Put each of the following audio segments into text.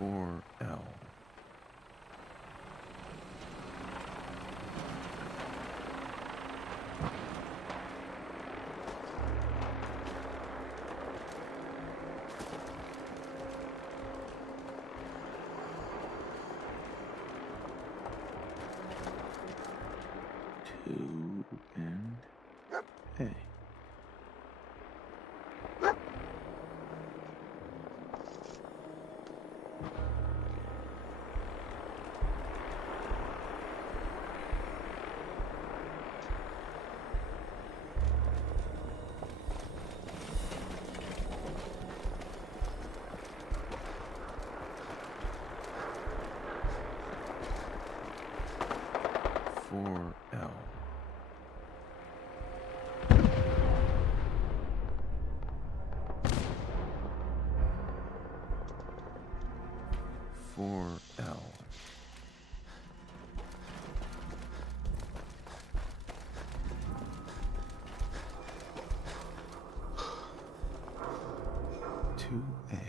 4L. 2 and A. 4L. 4L. 2A.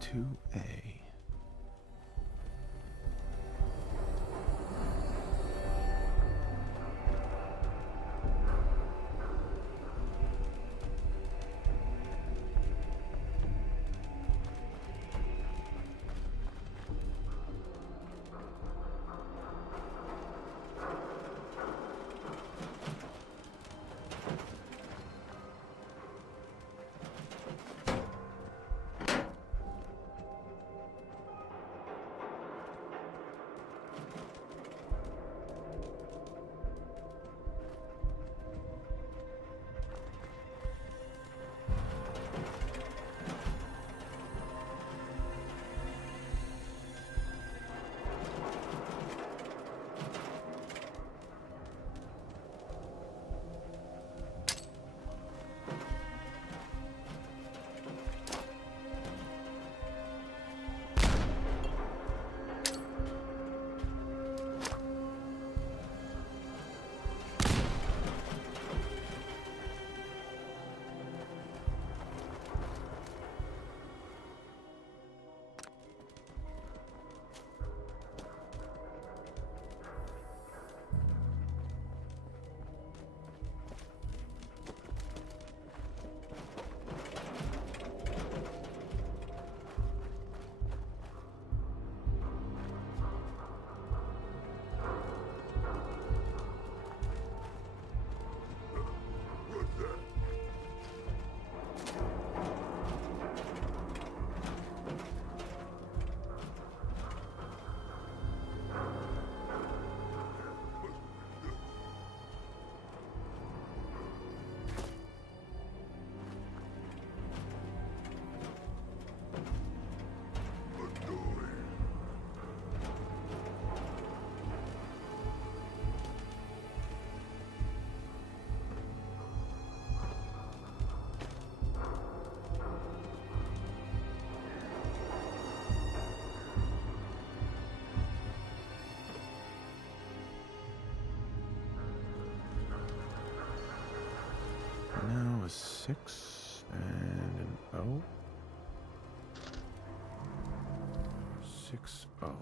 2A. 6 and an O. 6O.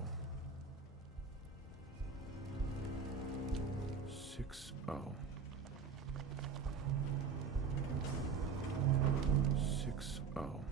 6O. 6O. 6O.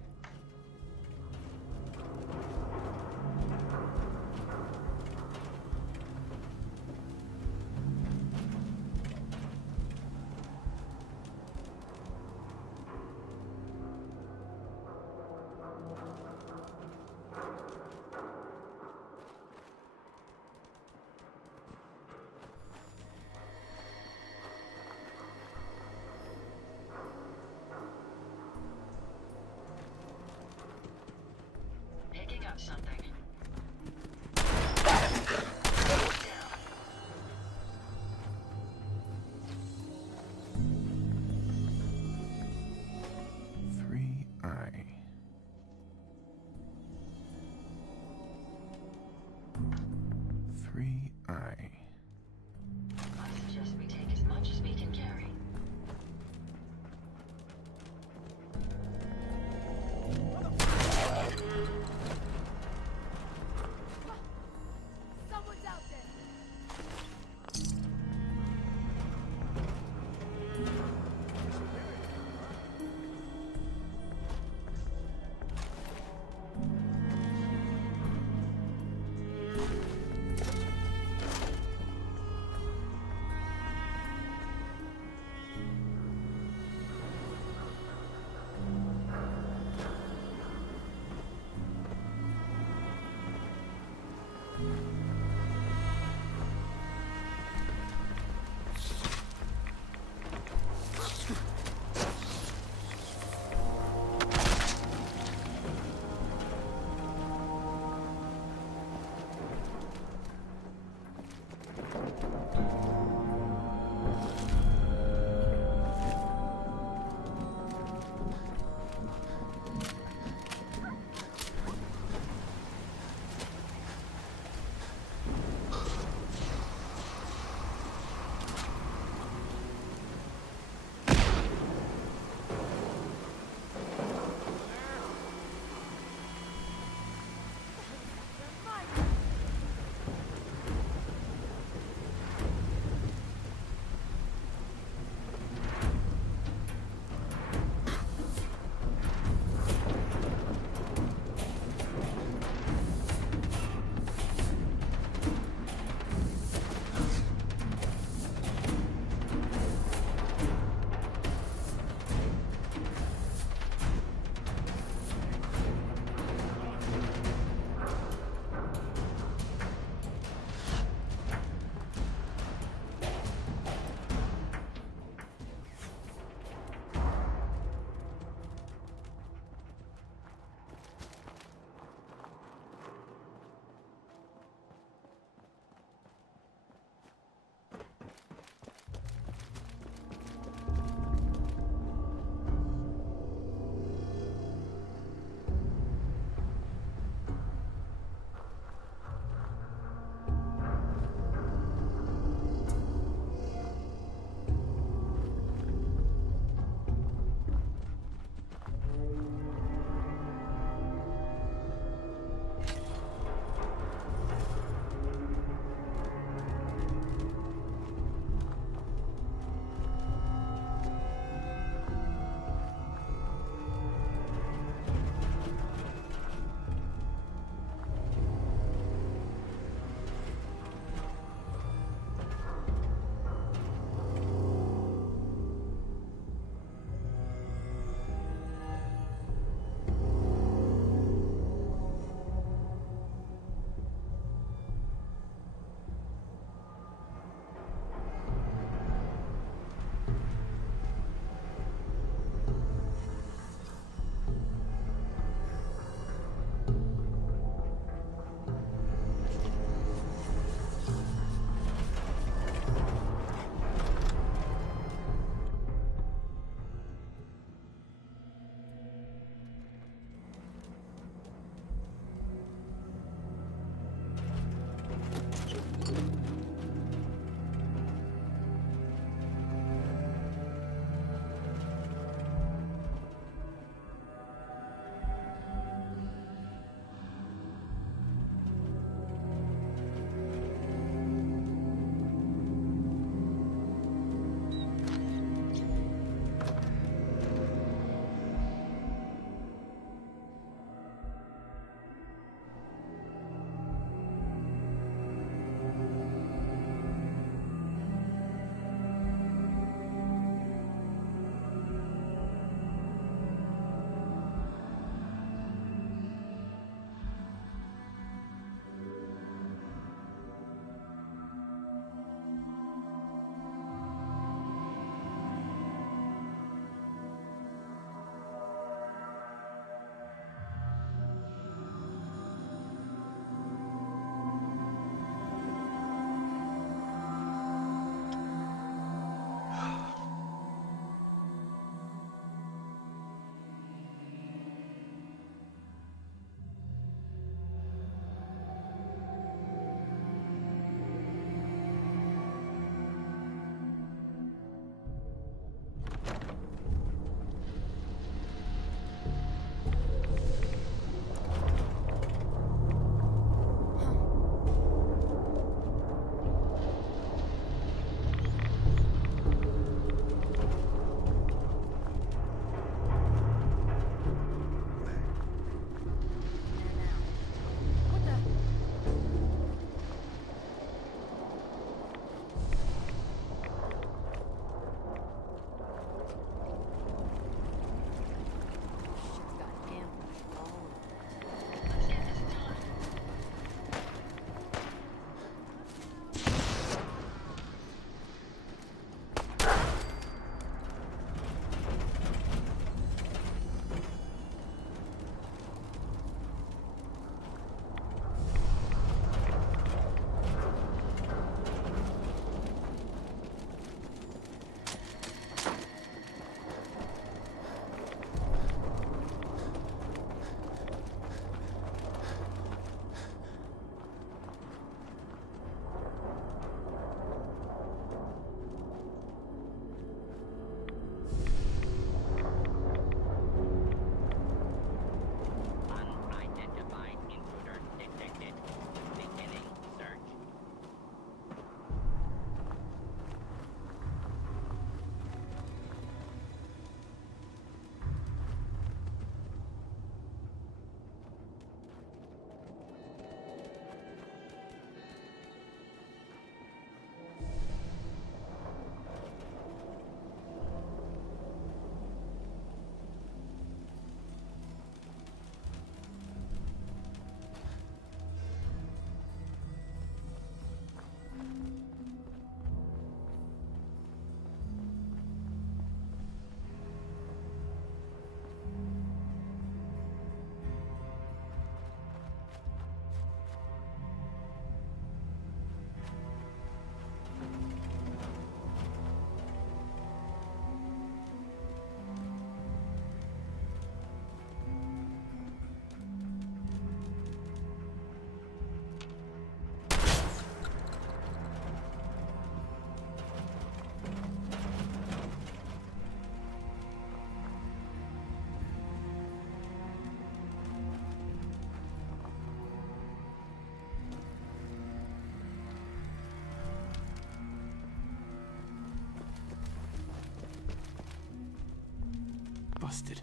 busted.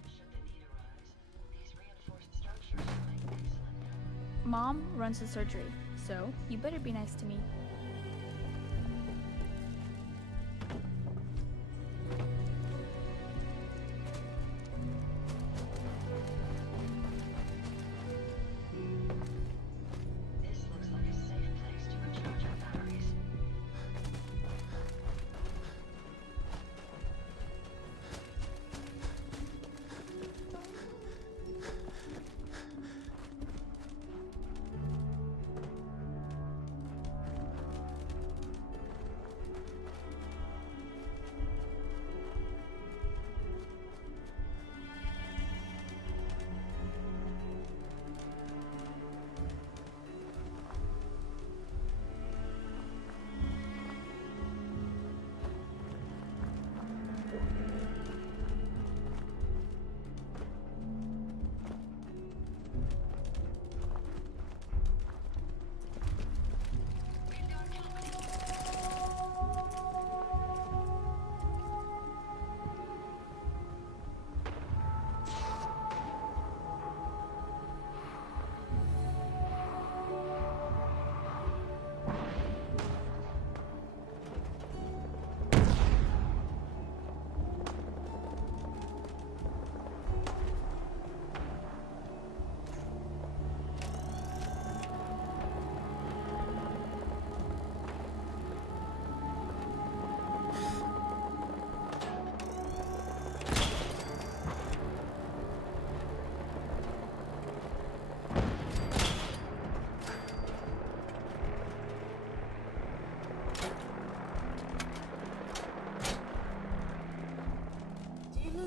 Mom runs the surgery, so you better be nice to me. This looks like a safe place to recharge our batteries.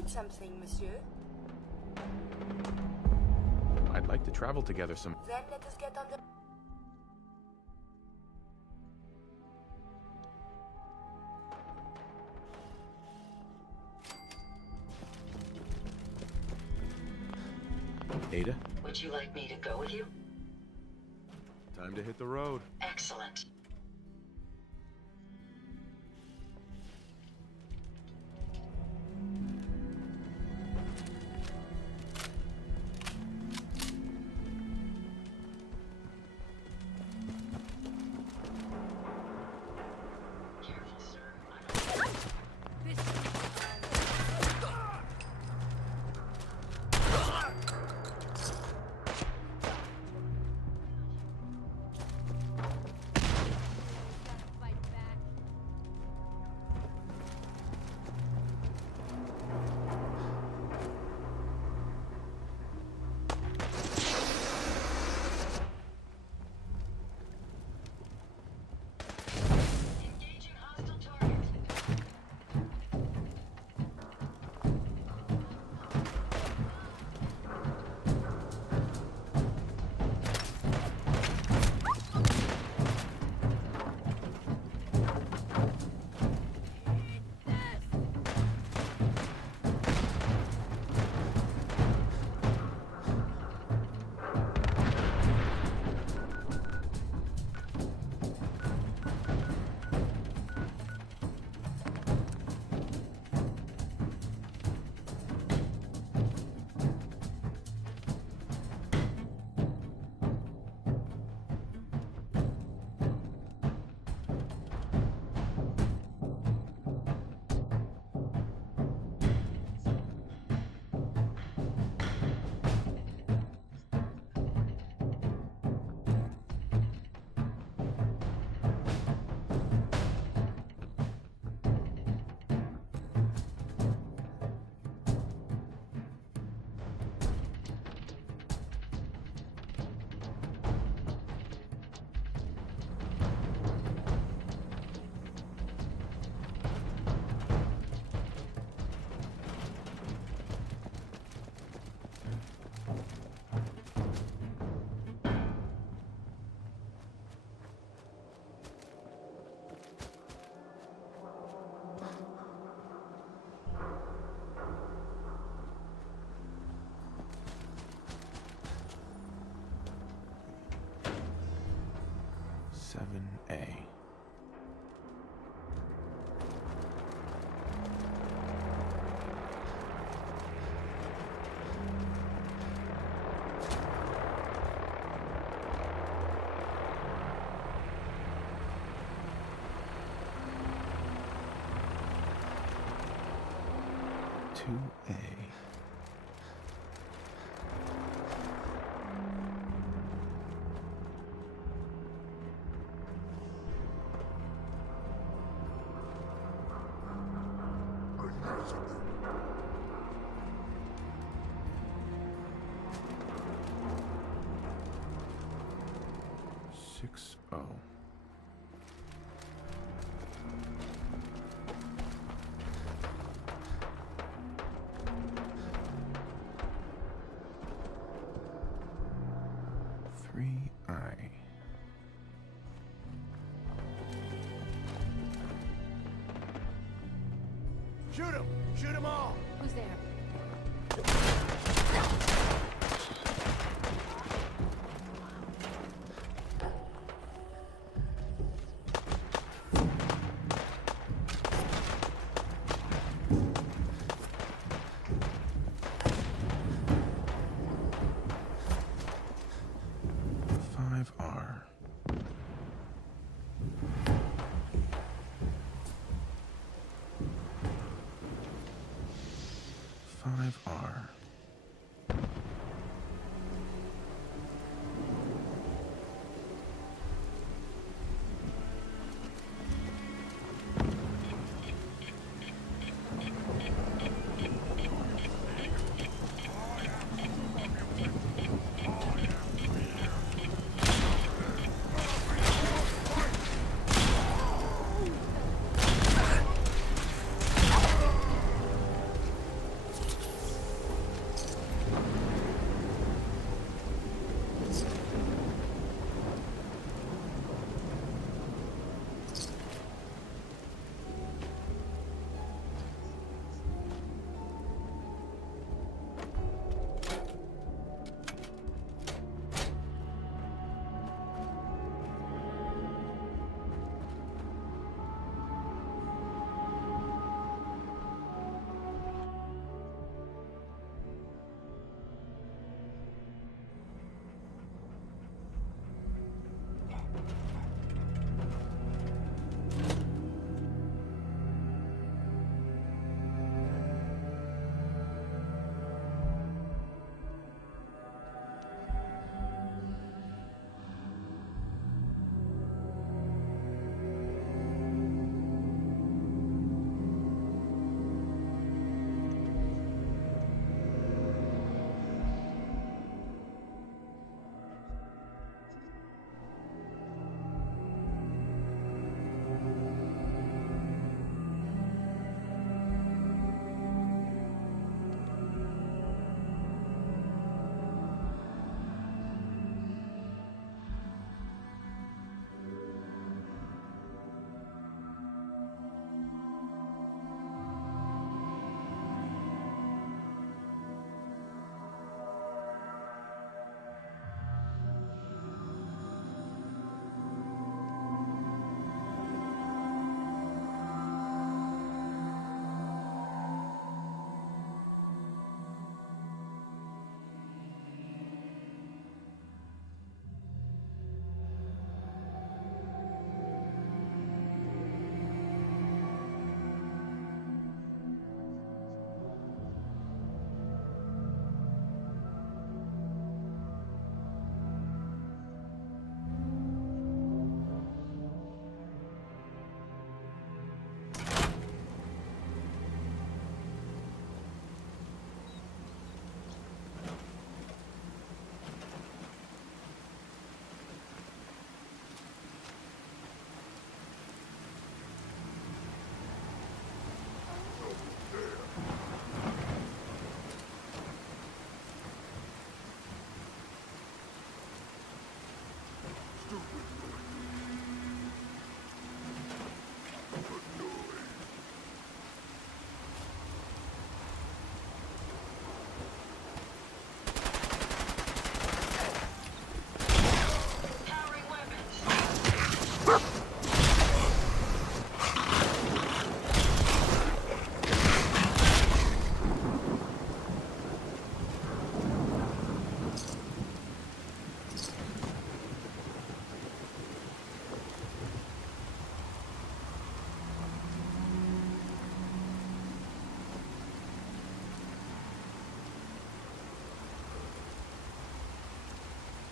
Something, monsieur? I'd like to travel together some. Then let us get on the... Ada, Would you like me to go with you? time to hit the road. Excellent. Careful, sir. Engaging hostile target. A. 2A. Six O. Three I. Shoot him! Shoot them all! Who's there? Five R.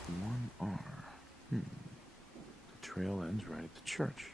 1 R. The trail ends right at the church.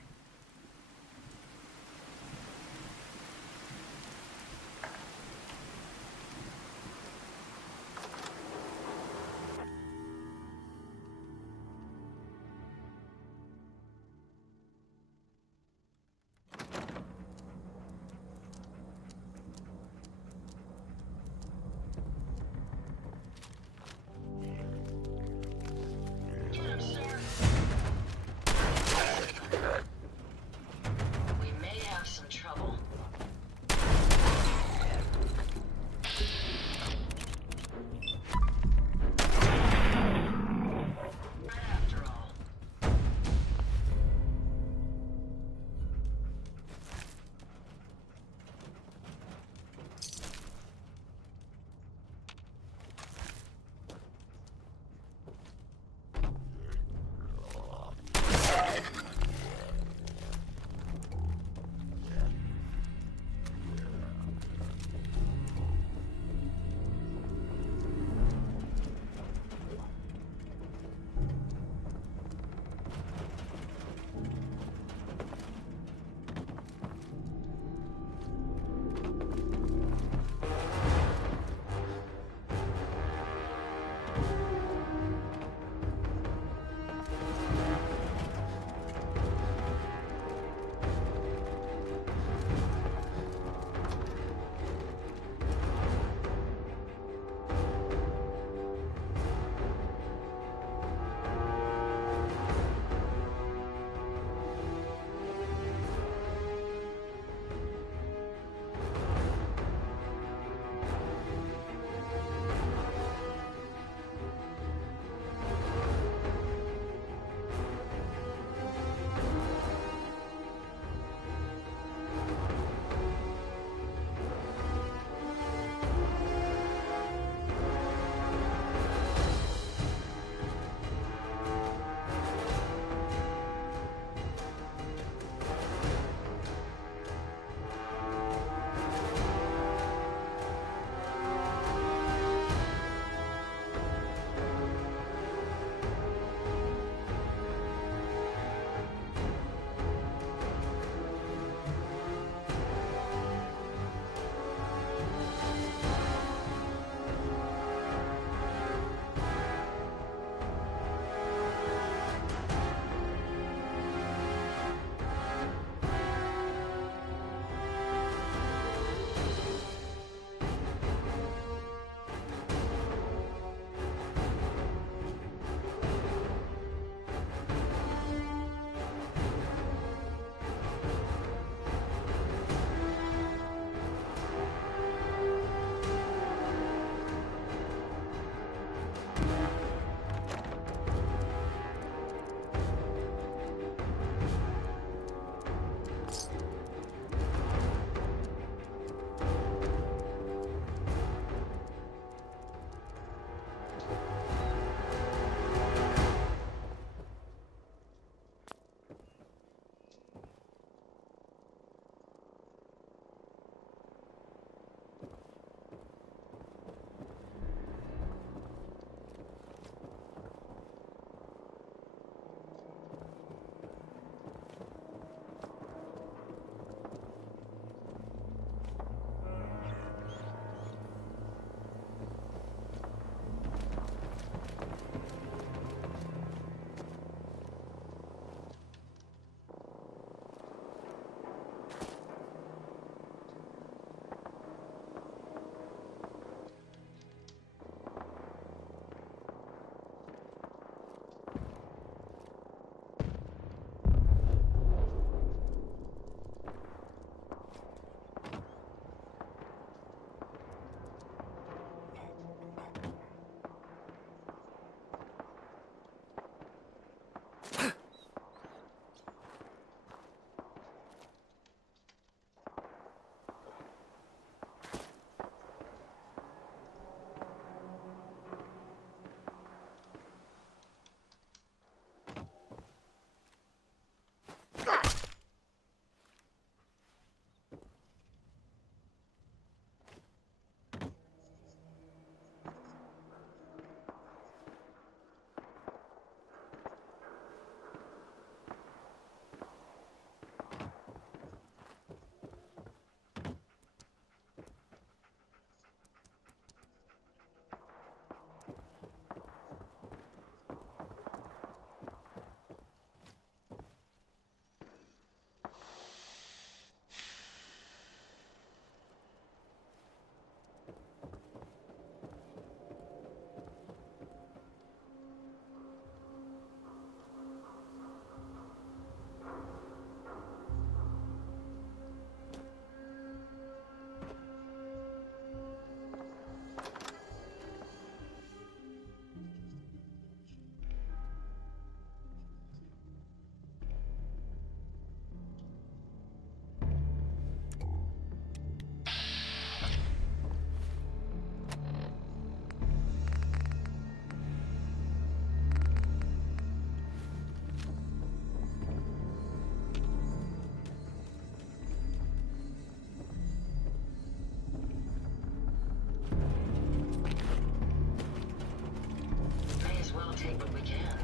take what we can.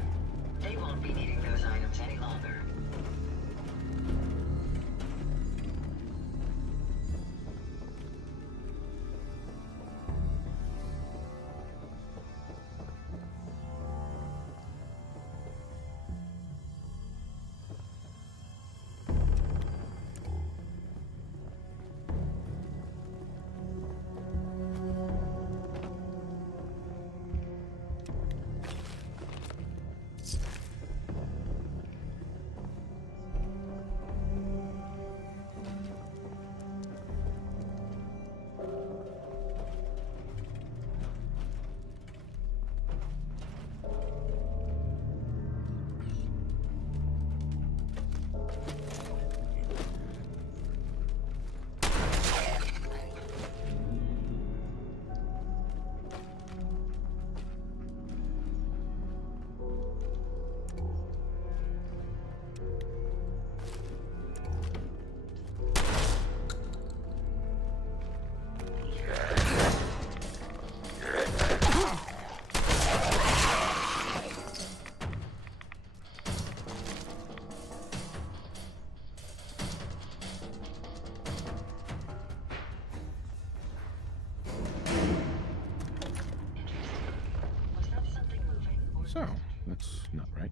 They won't be needing those items any longer. So, that's not right.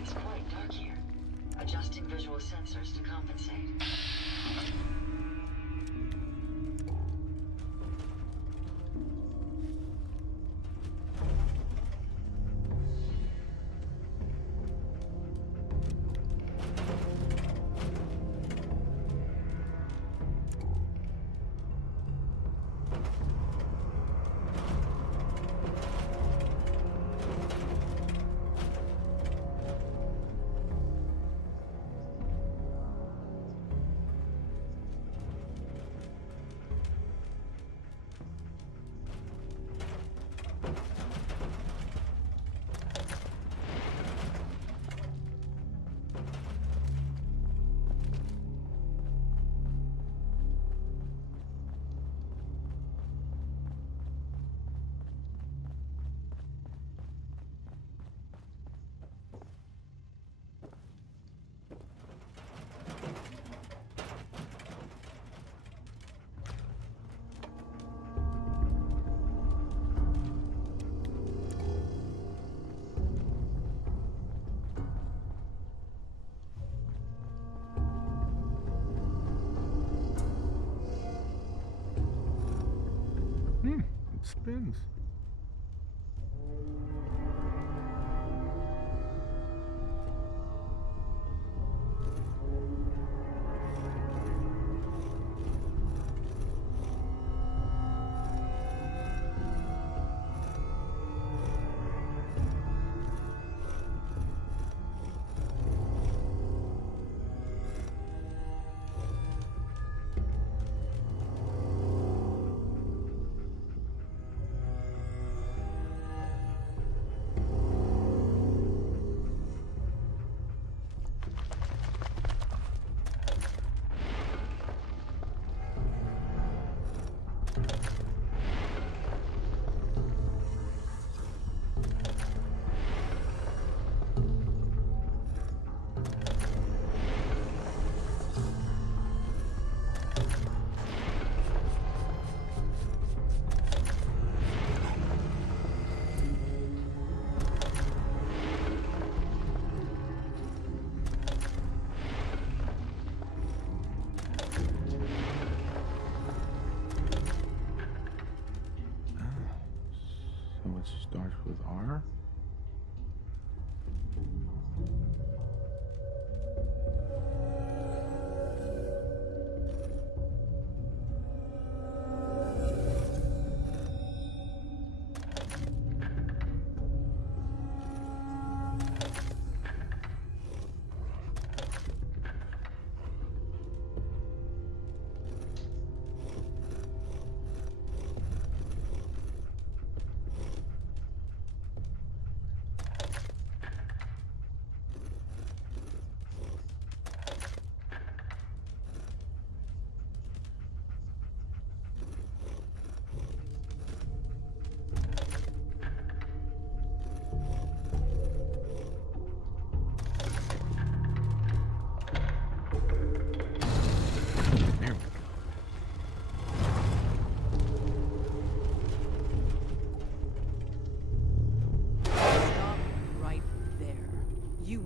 It's quite dark here. Adjusting visual sensors to compensate. It spins.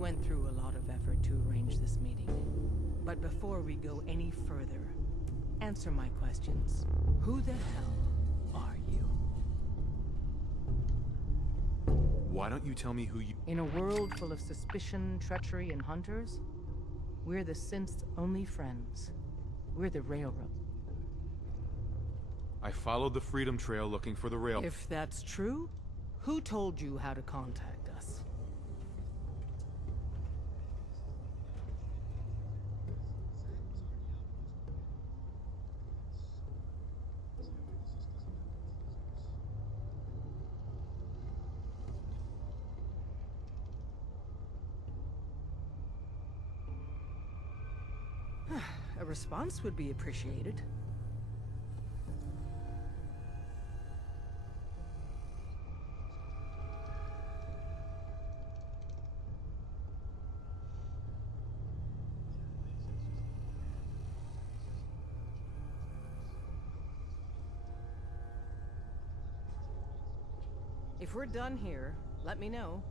went through a lot of effort to arrange this meeting. But before we go any further, answer my questions. Who the hell are you? Why don't you tell me who you... In a world full of suspicion, treachery, and hunters, we're the synth's only friends. We're the Railroad. I followed the Freedom Trail looking for the rail... If that's true, who told you how to contact us? A response would be appreciated. If we're done here, let me know.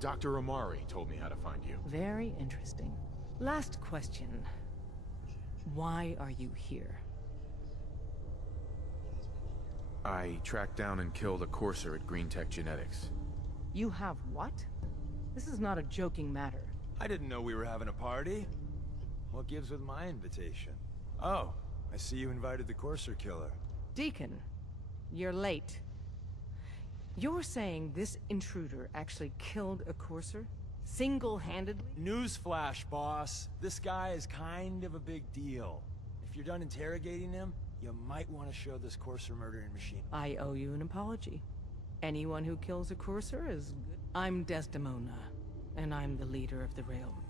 Dr. Amari told me how to find you. Very interesting. Last question. Why are you here? I tracked down and killed a courser at Green Tech Genetics. You have what? This is not a joking matter. I didn't know we were having a party. What gives with my invitation? Oh, I see you invited the Courser killer. Deacon, you're late. You're saying this intruder actually killed a courser? Single-handedly? Newsflash, boss. This guy is kind of a big deal. If you're done interrogating him, you might want to show this Courser murdering machine. I owe you an apology. Anyone who kills a courser is good. I'm Desdemona, and I'm the leader of the Railroad.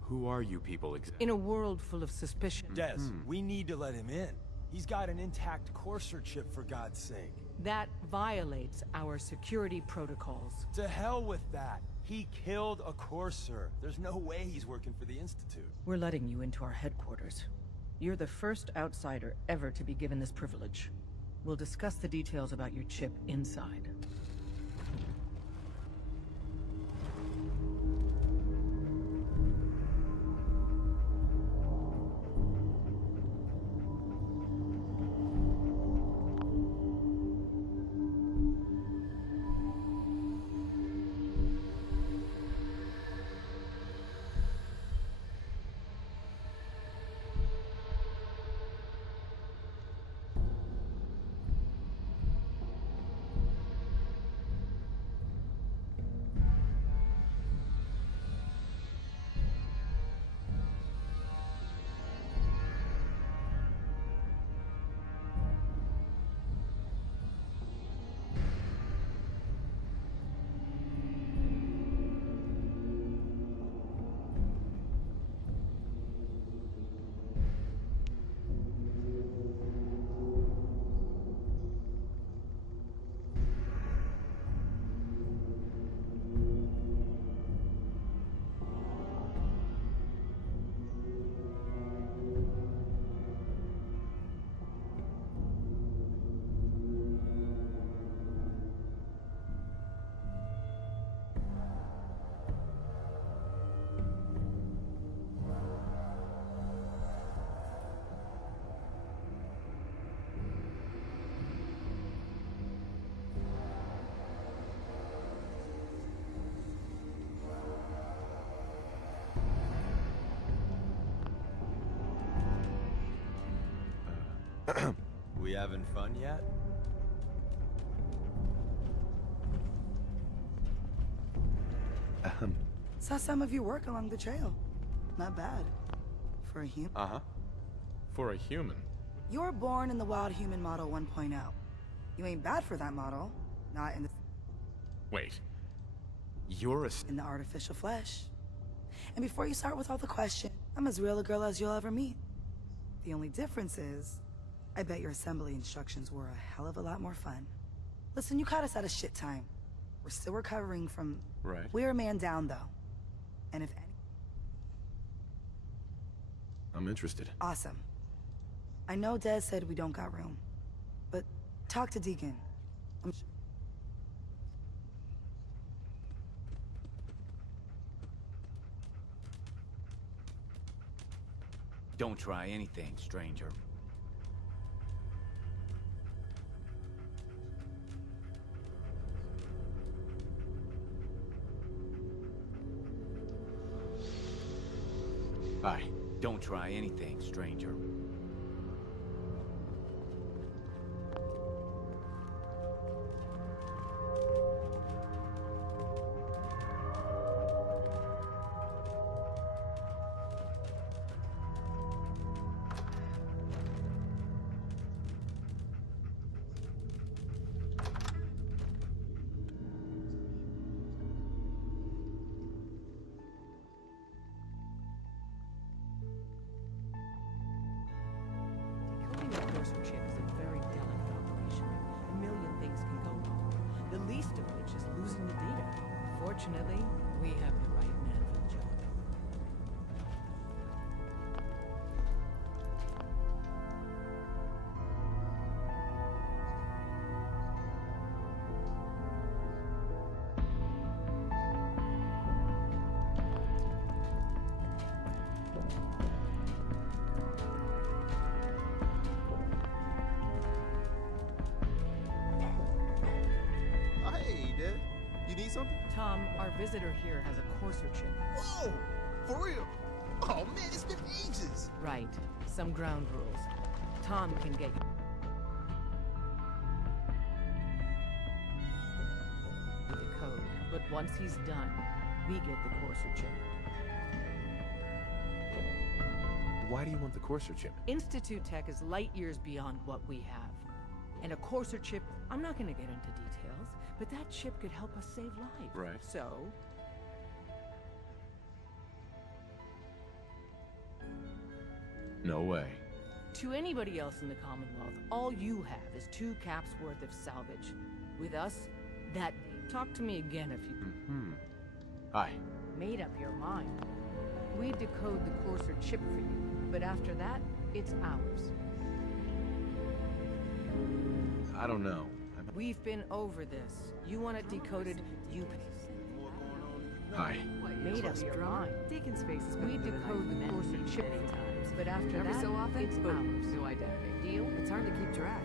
Who are you people exactly? In a world full of suspicion... Des, we need to let him in. He's got an intact Courser chip, for God's sake. That violates our security protocols. To hell with that. He killed a Courser. There's no way he's working for the Institute. We're letting you into our headquarters. You're the first outsider ever to be given this privilege. We'll discuss the details about your chip inside. We having fun yet? Saw some of your work along the trail. Not bad. For a human. Uh-huh. For a human. You were born in the Wild Human Model 1.0. You ain't bad for that model. Not in the... Wait. You're a... in the artificial flesh. And before you start with all the questions, I'm as real a girl as you'll ever meet. The only difference is, I bet your assembly instructions were a hell of a lot more fun. Listen, you caught us at a shit time. We're still recovering from... Right. We're a man down, though. And if any... I'm interested. Awesome. I know Des said we don't got room. But talk to Deacon. Don't try anything, stranger. Hi. Don't try anything, stranger. Decoding a cursor chip is a very delicate operation. A million things can go wrong, the least of which is losing the data. Fortunately, we have the right man for the job. Hey, Dad. You need something? Tom, our visitor here has a courser chip. Whoa! For real? Oh man, it's been ages. Right. Some ground rules. Tom can get you the code, but once he's done, we get the courser chip. Why do you want the courser chip? Institute Tech is light years beyond what we have. And a courser chip, I'm not going to get into details, but that chip could help us save lives. Right. So, No way. to anybody else in the Commonwealth, all you have is 2 caps worth of salvage. With us, that... Talk to me again if you Hi. made up your mind. We decode the courser chip for you, but after that, it's ours. I don't know. We've been over this. You want it decoded, you Hi. made up your mind. Deacon's face has been We vivid. decode I've the met courser him chip, many times. but after Every that, so often, it's boom, ours. new identity. Deal? It's hard to keep track.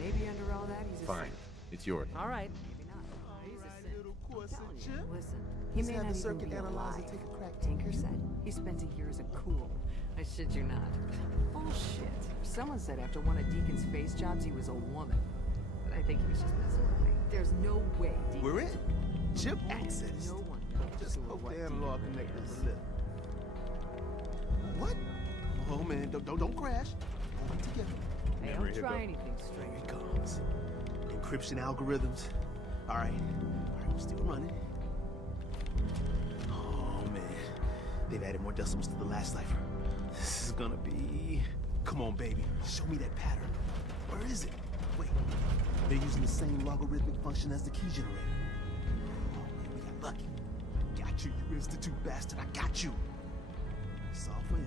Maybe under all that, he's a Fine. It's yours. All right. Maybe not. He's a Alright, simp. little I'm courser telling you. chip. Listen, He Just may have not the even circuit be analyzer alive. take a crack. Tinker said he spent a year as a cool. I shit you not. Bullshit. Someone said after one of Deacon's face jobs he was a woman. But I think he was just messing with me. There's no way Deacon... We're in. Chip access. No one Just knows hope what the Deacon analog really connector is is. lit. What? Oh man, don't crash. Hold it together. Hey, Never don't hit try up. anything Here strange. it comes. Encryption algorithms. All right, we're still running. Oh man, they've added more decimals to the last cipher. This is gonna be... Come on, baby, show me that pattern. Where is it? Wait, they're using the same logarithmic function as the key generator. Oh man, we got lucky. Got you, you institute bastard, I got you. It's all for you.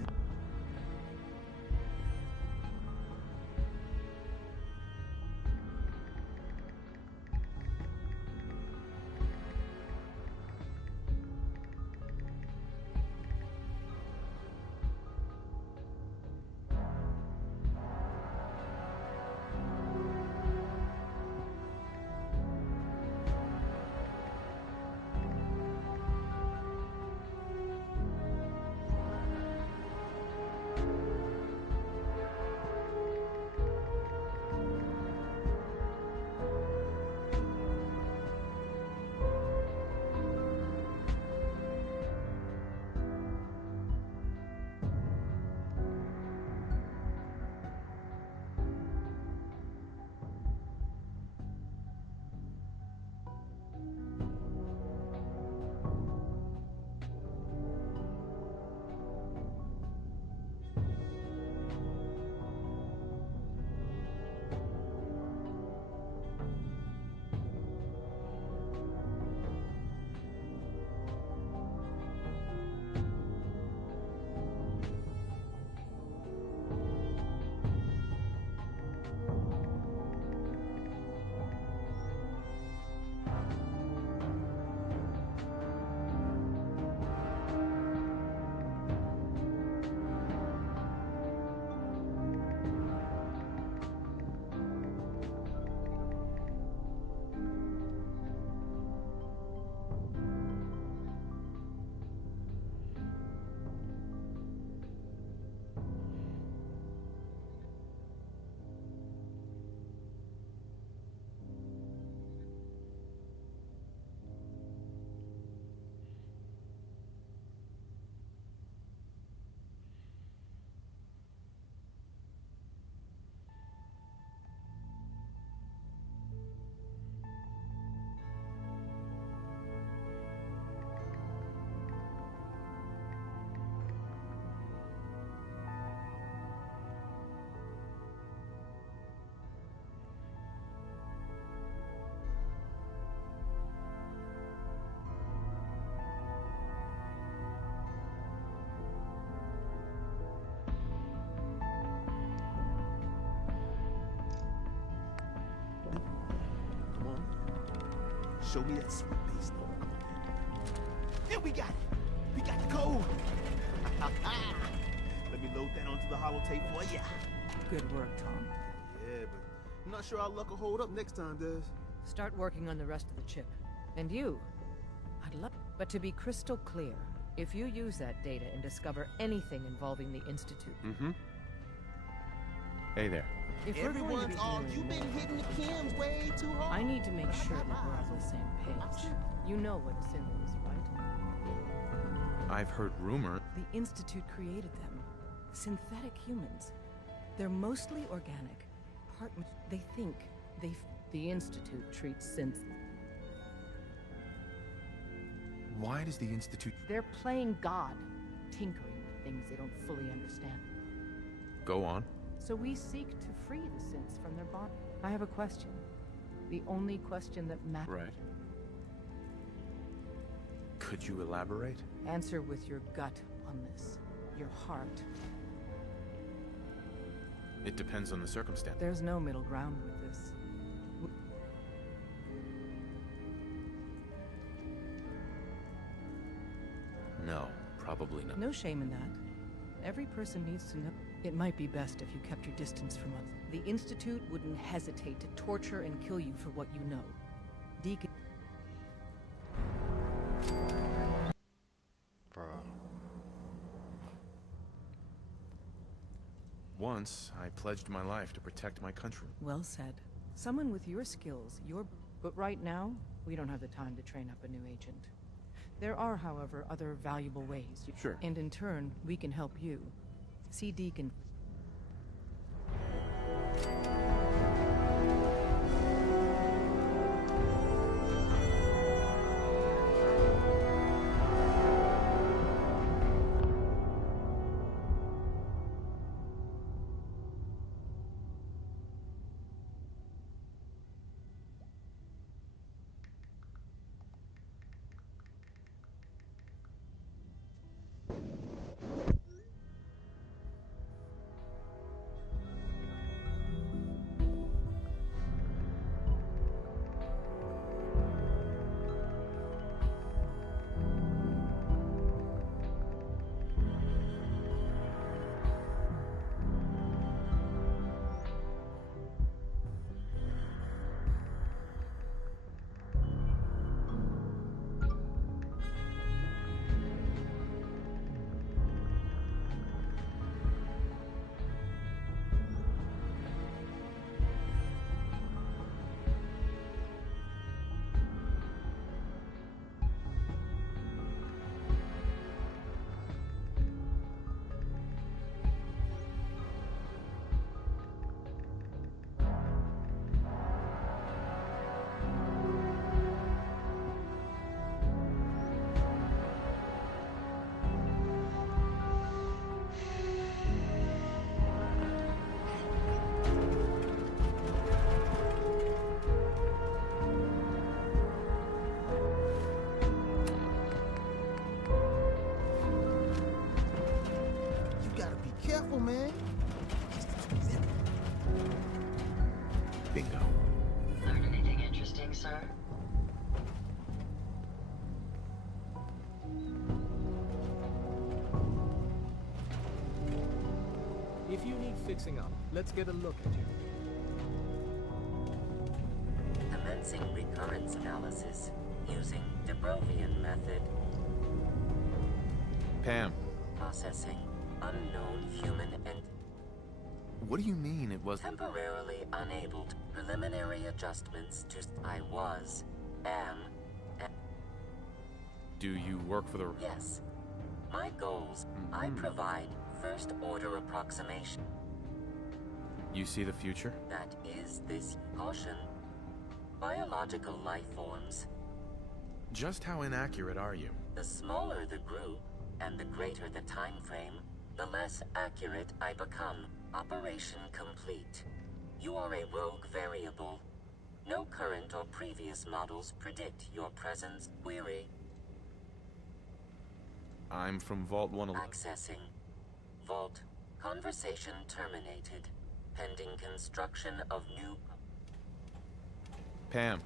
Come on. Show me that sweet bass note. Come on, man. And we got it. We got the code. Let me load that onto the holotape for ya. Good work, Tom. Yeah, but I'm not sure our luck will hold up next time, Des. Start working on the rest of the chip. And you. I'd love... But to be crystal clear, if you use that data and discover anything involving the Institute... Mm-hmm. Hey there. If we're going to be Everyone's all, doing you've been more, hitting the cams way too hard. I need to make sure that we're on the same page. You know what a symbol is, right? I've heard rumor. The Institute created them. Synthetic humans. They're mostly organic. They think. The Institute treats synths. Why does the Institute... They're playing God, tinkering with things they don't fully understand. Go on. So we seek to free the synths from their bond. I have a question. The only question that matters. Right. Could you elaborate? Answer with your gut on this. Your heart. It depends on the circumstance. There's no middle ground with this. No, probably not. No shame in that. Every person needs to know. It might be best if you kept your distance from us. The Institute wouldn't hesitate to torture and kill you for what you know. Deacon... once, I pledged my life to protect my country. Well said. Someone with your skills, But right now, we don't have the time to train up a new agent. There are, however, other valuable ways. Sure. And in turn, we can help you. CD can... Careful, man. Bingo. Learn anything interesting, sir? If you need fixing up, let's get a look at you. Commencing recurrence analysis using de Brovian method. Pam. Processing. Unknown human and What do you mean it was... temporarily unabled. Preliminary adjustments to am. Do you work for the... Yes. My goals. I provide first-order approximation. You see the future? That is this caution. Biological life forms. Just how inaccurate are you? The smaller the group, and the greater the time frame, the less accurate I become. Operation complete. You are a rogue variable. No current or previous models predict your presence. Query. I'm from Vault 111. Accessing. Vault. Conversation terminated. Pending construction of new... Pam.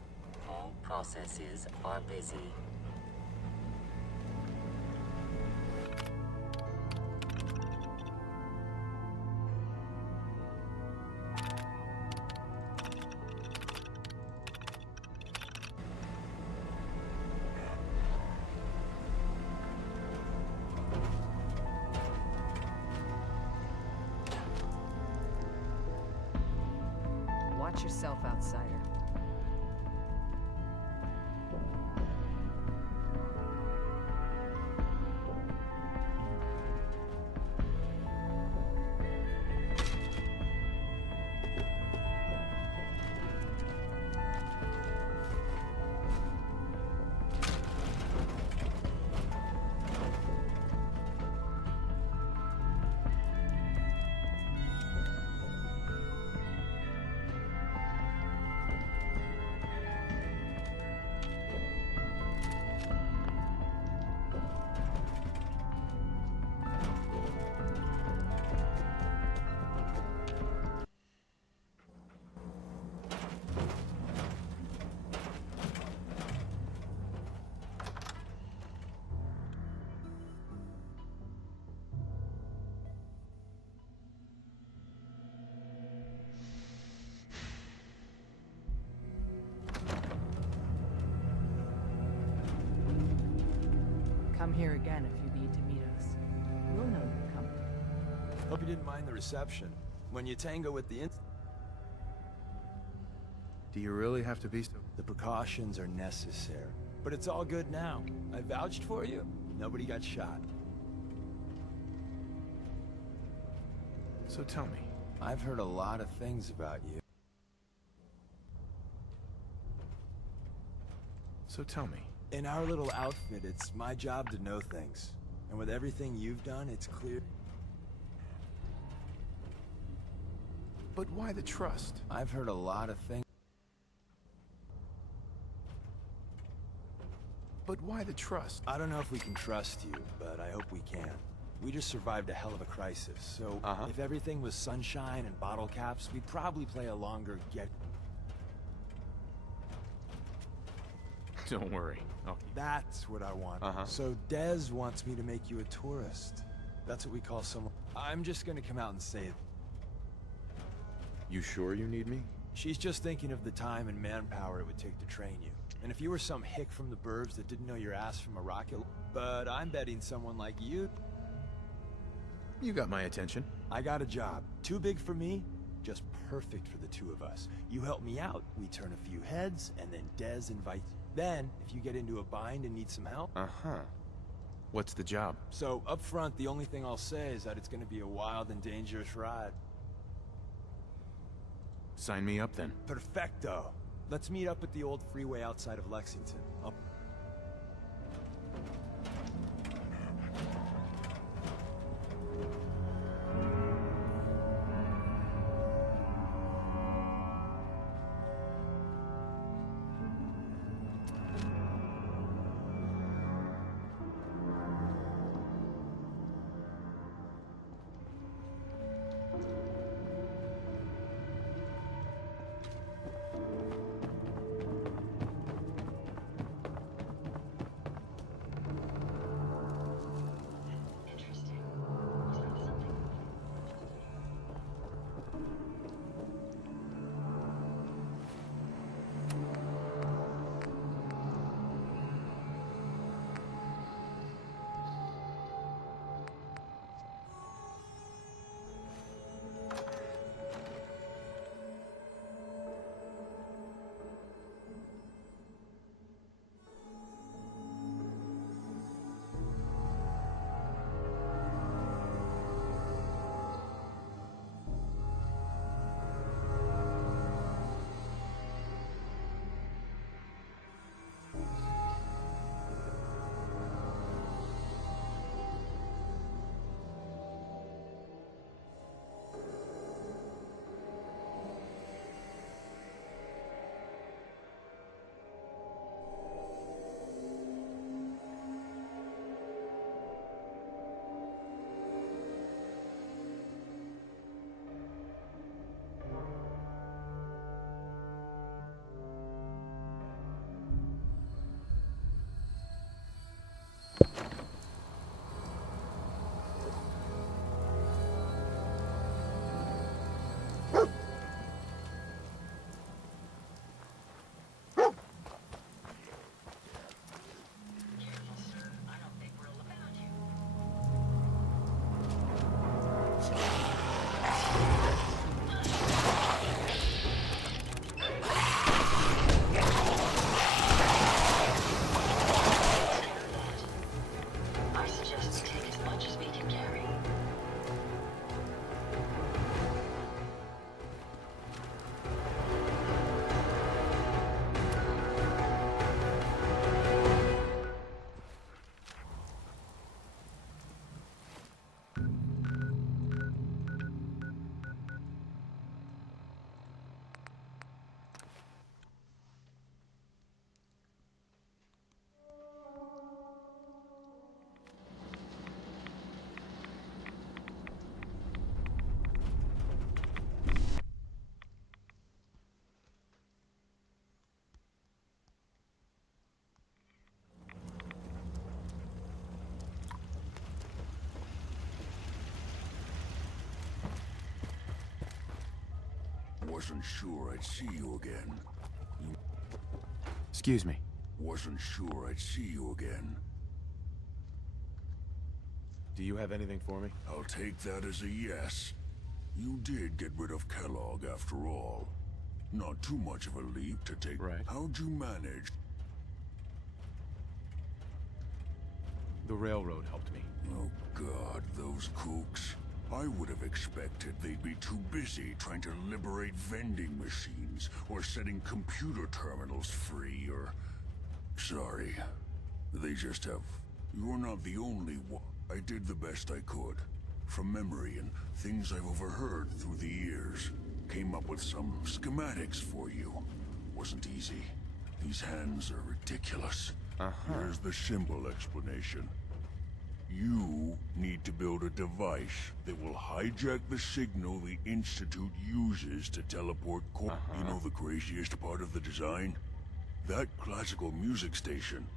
All processes are busy. Watch yourself, outsider. Come here again if you need to meet us. We'll know you're coming. Hope you didn't mind the reception. When you tango with the Do you really have to be so... The precautions are necessary. But it's all good now. I vouched for you. Nobody got shot. So tell me. I've heard a lot of things about you. So tell me. In our little outfit, it's my job to know things. And with everything you've done, it's clear. But why the trust? I've heard a lot of things. But why the trust? I don't know if we can trust you, but I hope we can. We just survived a hell of a crisis, so if everything was sunshine and bottle caps, we'd probably play a longer get... Don't worry. That's what I want. So Dez wants me to make you a tourist. That's what we call someone... I'm just gonna come out and say it. You sure you need me? She's just thinking of the time and manpower it would take to train you. And if you were some hick from the burbs that didn't know your ass from a rocket... But I'm betting someone like you... You got my attention. I got a job. Too big for me, just perfect for the two of us. You help me out, we turn a few heads, and then Dez invites... Then, if you get into a bind and need some help... What's the job? So, up front, the only thing I'll say is that it's gonna be a wild and dangerous ride. Sign me up then. Perfecto. Let's meet up at the old freeway outside of Lexington. Wasn't sure I'd see you again. Excuse me. Wasn't sure I'd see you again. Do you have anything for me? I'll take that as a yes. You did get rid of Kellogg after all. Not too much of a leap to take. Right. How'd you manage? The railroad helped me. Oh God, those kooks. I would have expected they'd be too busy trying to liberate vending machines or setting computer terminals free or... Sorry. They just have... You're not the only one. I did the best I could. From memory and things I've overheard through the years. Came up with some schematics for you. Wasn't easy. These hands are ridiculous. Here's the simple explanation. You need to build a device that will hijack the signal the Institute uses to teleport You know the craziest part of the design? That classical music station.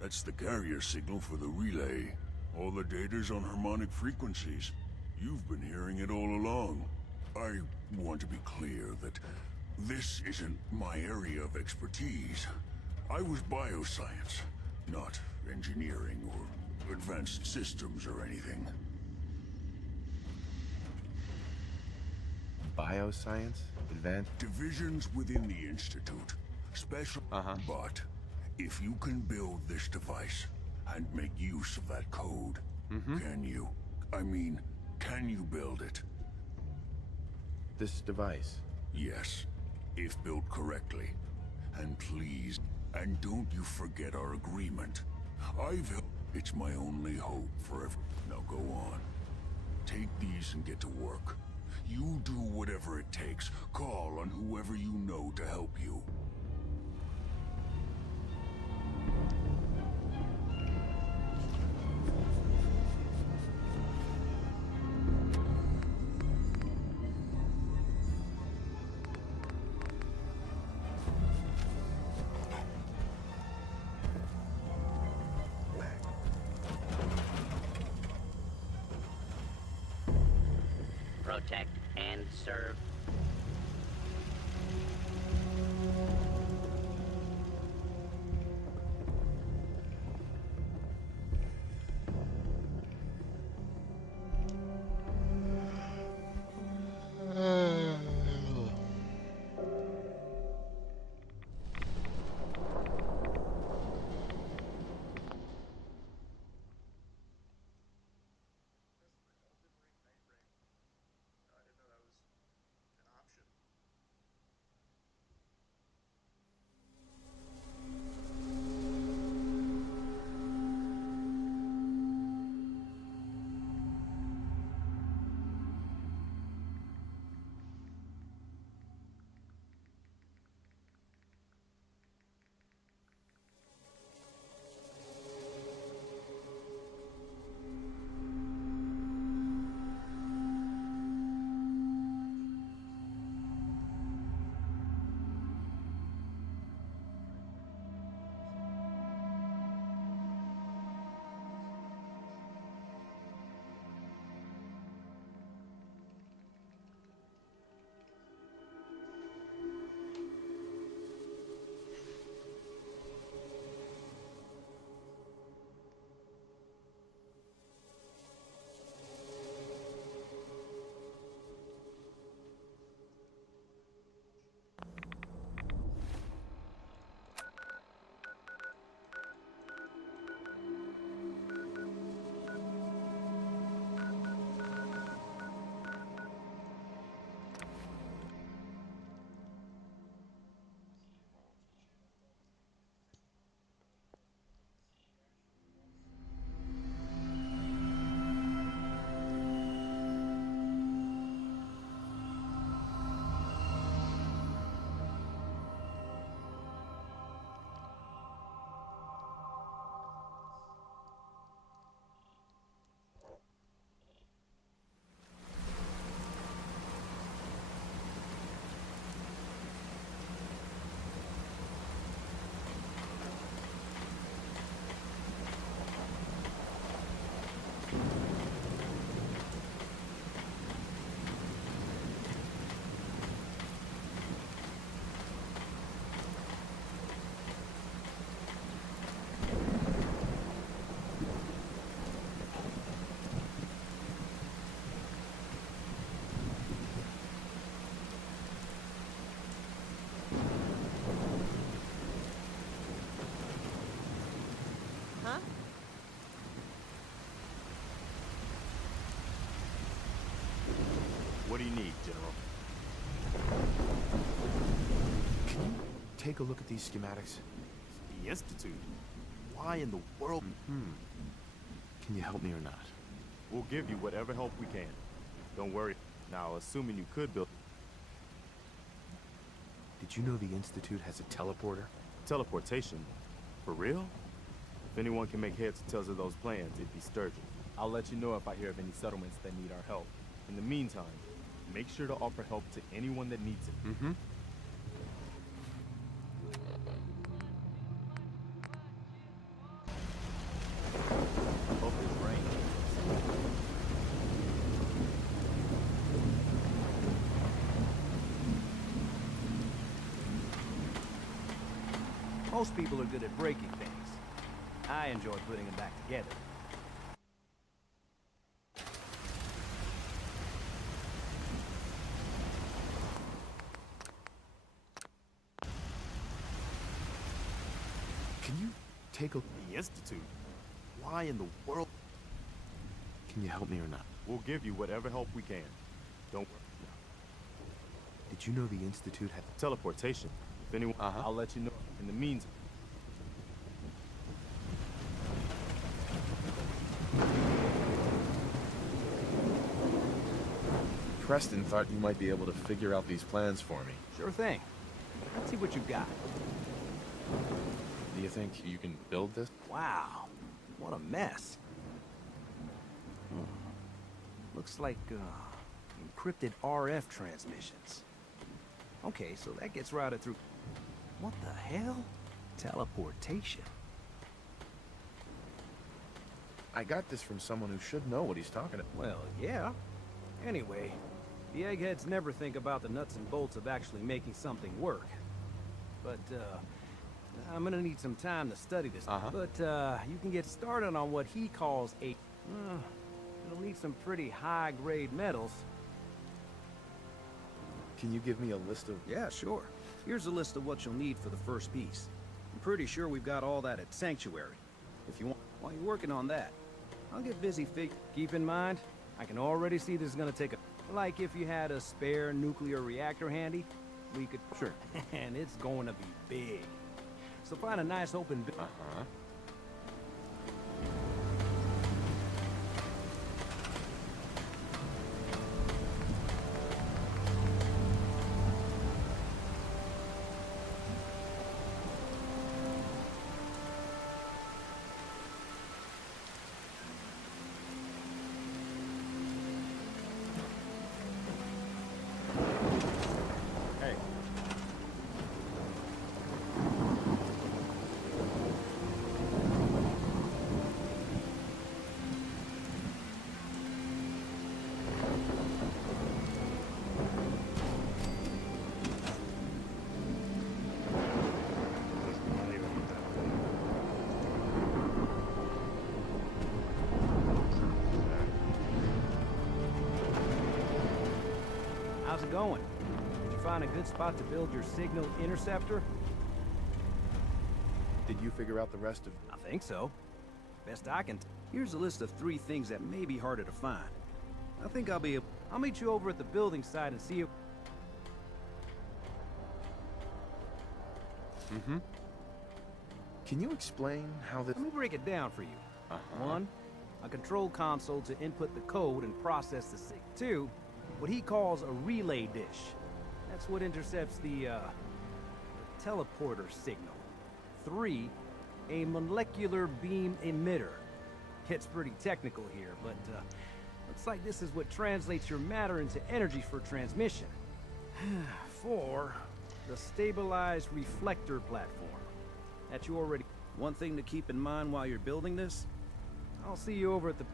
That's the carrier signal for the relay. All the data's on harmonic frequencies. You've been hearing it all along. I want to be clear that this isn't my area of expertise. I was bioscience, not engineering or advanced systems or anything. Bioscience? Advanced? Divisions within the Institute. Special. But if you can build this device and make use of that code, can you? I mean, can you build it? This device? Yes, if built correctly. And please, and don't you forget our agreement. It's my only hope forever. Now go on. Take these and get to work. You do whatever it takes. Call on whoever you know to help you. Protect and serve. need, General. Can you take a look at these schematics? The Institute? Why in the world? Can you help me or not? We'll give you whatever help we can. Don't worry. Now, assuming you could build... Did you know the Institute has a teleporter? Teleportation? For real? If anyone can make heads or tails of those plans, it'd be Sturgeon. I'll let you know if I hear of any settlements that need our help. In the meantime, make sure to offer help to anyone that needs it. Hope this rain. Most people are good at breaking things. I enjoy putting them back together. Can you take a... The Institute? Why in the world? Can you help me or not? We'll give you whatever help we can. Don't worry. Did you know the Institute had... Teleportation. If anyone... I'll let you know. In the meantime... Preston thought you might be able to figure out these plans for me. Sure thing. Let's see what you've got. Do you think you can build this? Wow. What a mess. Looks like, encrypted RF transmissions. Okay, so that gets routed through... What the hell? Teleportation. I got this from someone who should know what he's talking about. Well, yeah. Anyway, the eggheads never think about the nuts and bolts of actually making something work. But, I'm gonna need some time to study this. But, you can get started on what he calls a... it'll need some pretty high-grade metals. Can you give me a list of... Yeah, sure. Here's a list of what you'll need for the first piece. I'm pretty sure we've got all that at Sanctuary. If you want... While you're working on that, I'll get busy Keep in mind, I can already see this is gonna take a... Like if you had a spare nuclear reactor handy, we could... Sure. And it's going to be big. So find a nice open... How's it going? Did you find a good spot to build your signal interceptor? Did you figure out the rest of... I think so. Best I can. Here's a list of 3 things that may be harder to find. I think I'll be able... I'll meet you over at the building site and see you... Can you explain how this... Let me break it down for you. 1, a control console to input the code and process the signal. 2, what he calls a relay dish. That's what intercepts the teleporter signal. 3, a molecular beam emitter. It's pretty technical here, but looks like this is what translates your matter into energy for transmission. 4, the stabilized reflector platform. That you already... One thing to keep in mind while you're building this, I'll see you over at the...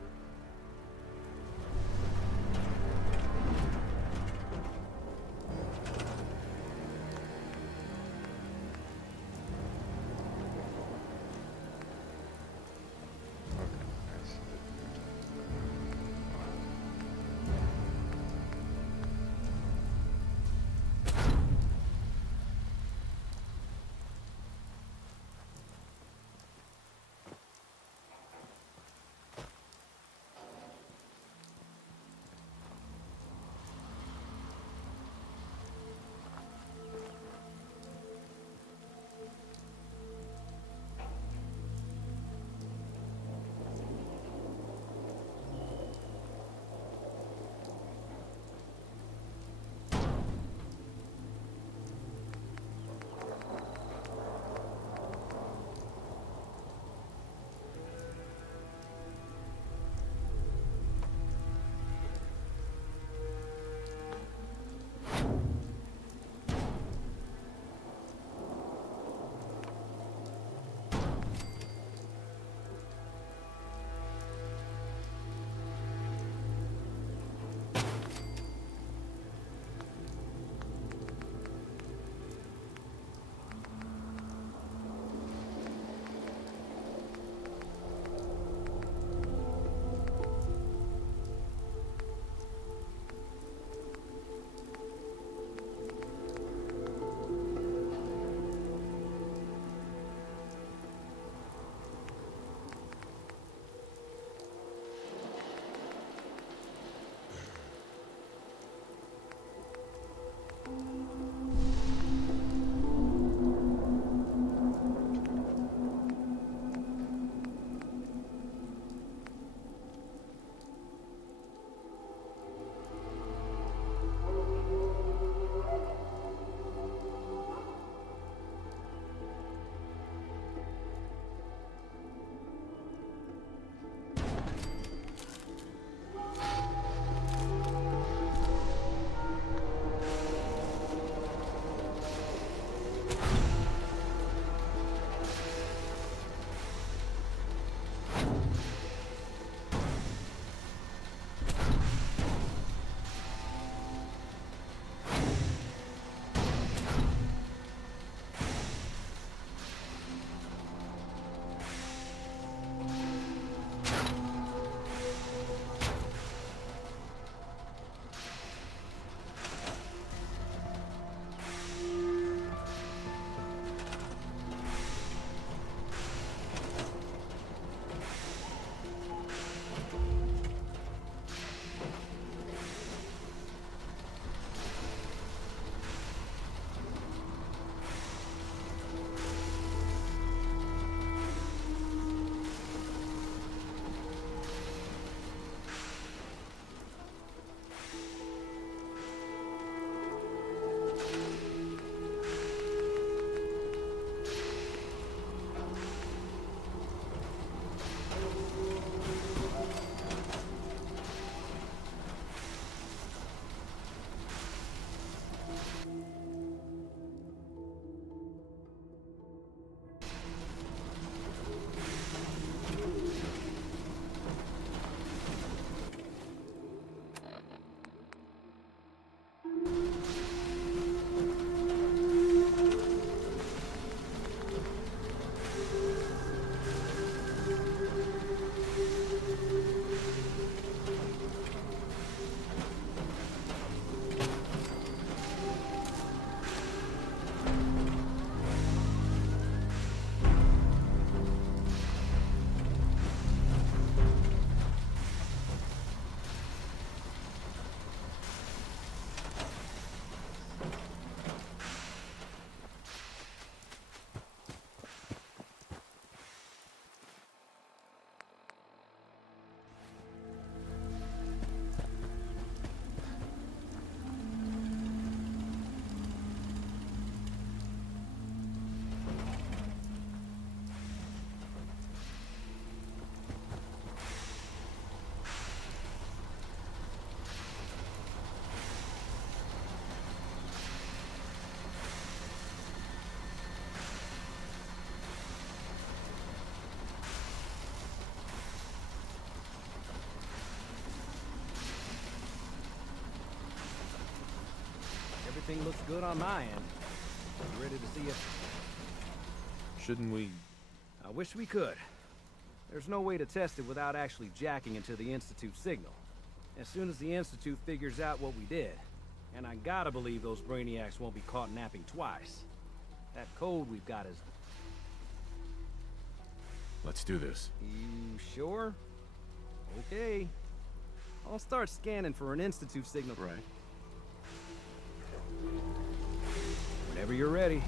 Everything looks good on my end. You ready to see it? Shouldn't we? I wish we could. There's no way to test it without actually jacking into the Institute signal. As soon as the Institute figures out what we did, and I gotta believe those brainiacs won't be caught napping twice. That code we've got is... Let's do this. You sure? Okay. I'll start scanning for an Institute signal. Right. Whenever you're ready.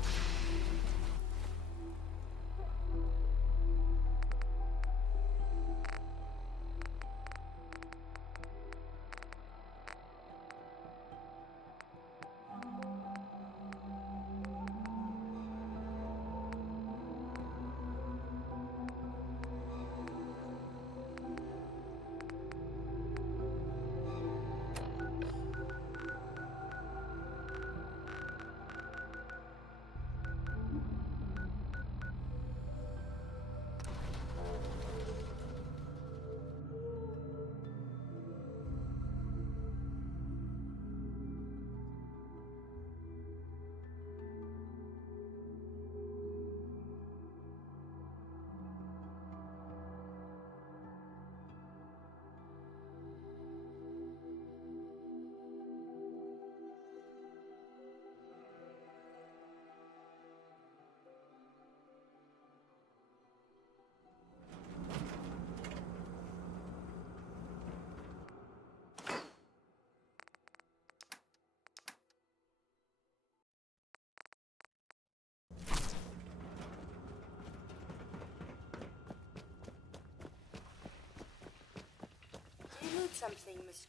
Do you need something, Miss?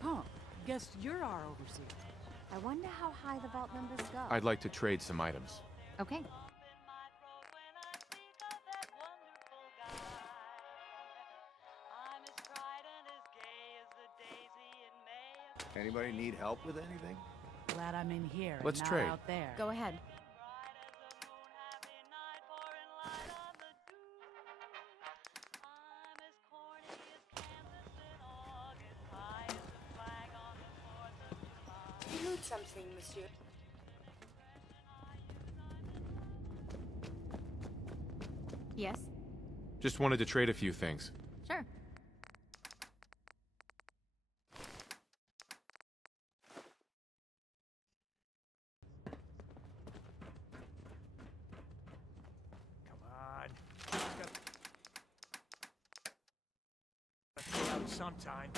Huh. Guess you're our overseer. I wonder how high the vault numbers go. I'd like to trade some items. Okay. Anybody need help with anything? Glad I'm in here Let's and not trade. out there. Go ahead. Do you need something, monsieur? Yes? Just wanted to trade a few things. Sure. Come on. Just gotta stay out sometime.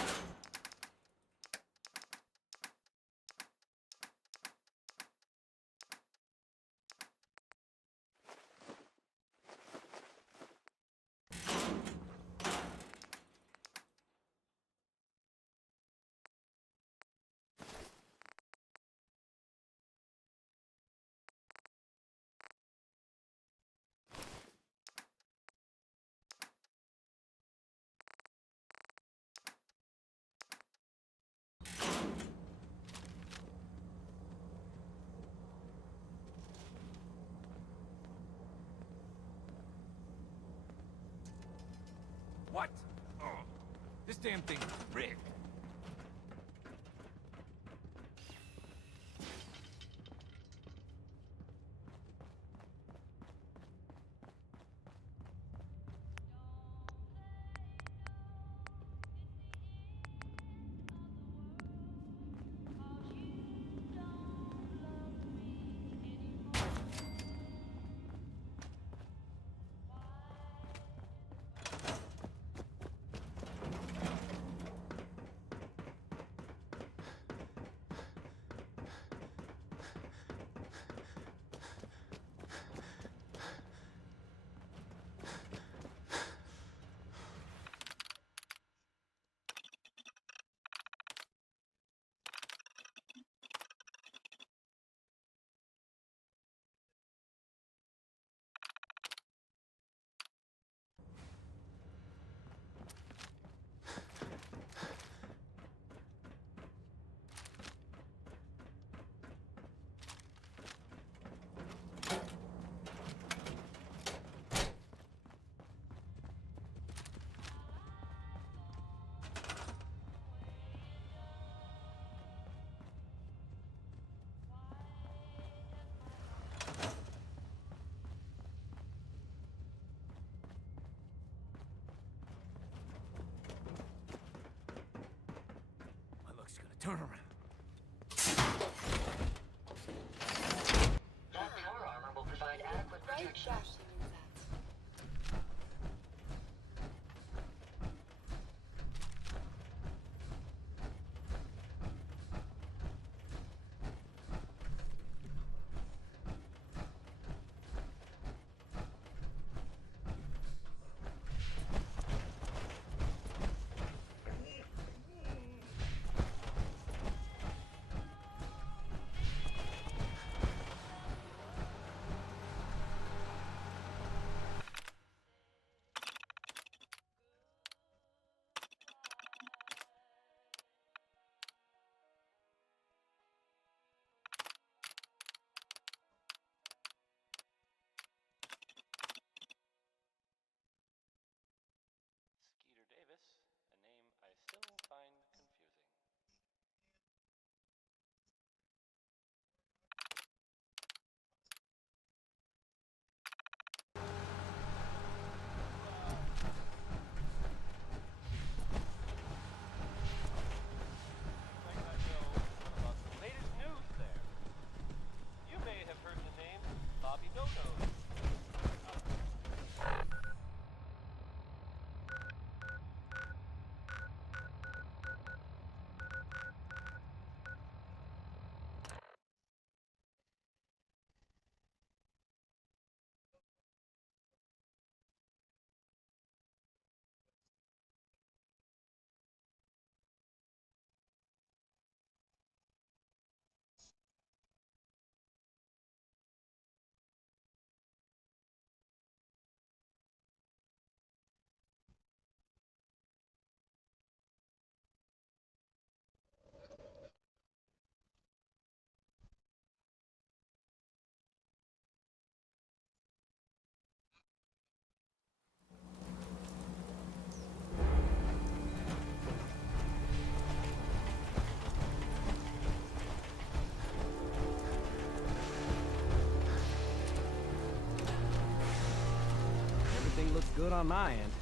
What? Oh, this damn thing is rigged. Turn around. That power armor will provide adequate protection. Skeeter Davis, a name I still find confusing. Like I know about the latest news there. You may have heard the name Bobby Dodo. Everything looks good on my end.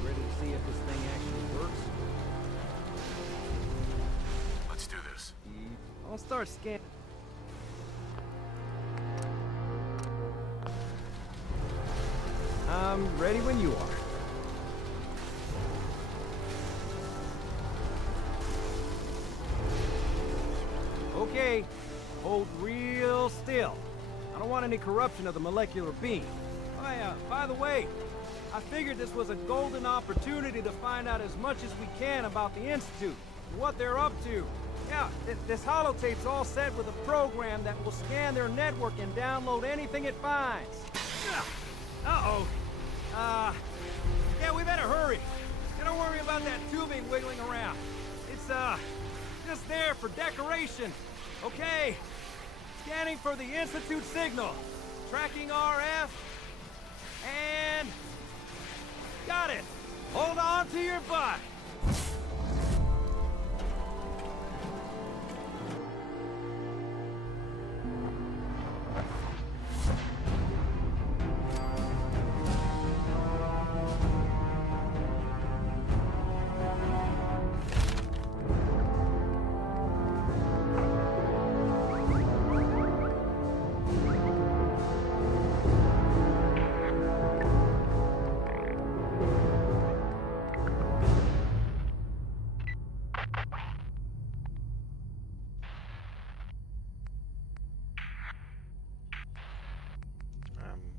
You ready to see if this thing actually works? Let's do this. I'll start scanning. I'm ready when you are. Okay, hold real still. I don't want any corruption of the molecular beam. By the way, I figured this was a golden opportunity to find out as much as we can about the Institute and what they're up to. Yeah, this holotape's all set with a program that will scan their network and download anything it finds. Uh-oh. Yeah, we better hurry. And don't worry about that tubing wiggling around. It's, just there for decoration. Okay. Scanning for the Institute signal. Tracking RF. And... got it. Hold on to your butt.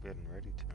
Getting ready to.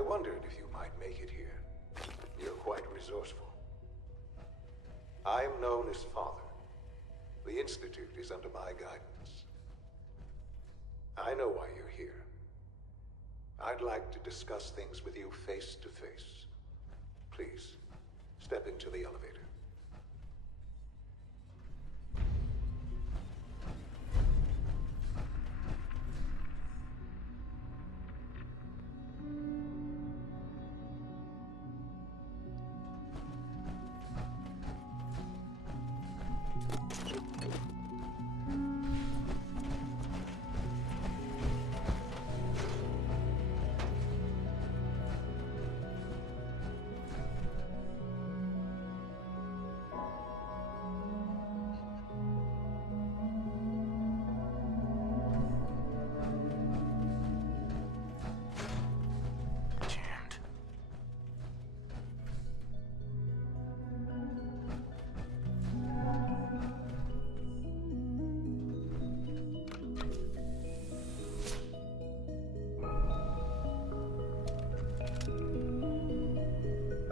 I wondered if you might make it here. You're quite resourceful. I am known as Father. The Institute is under my guidance. I know why you're here. I'd like to discuss things with you face to face. Please, step into the elevator.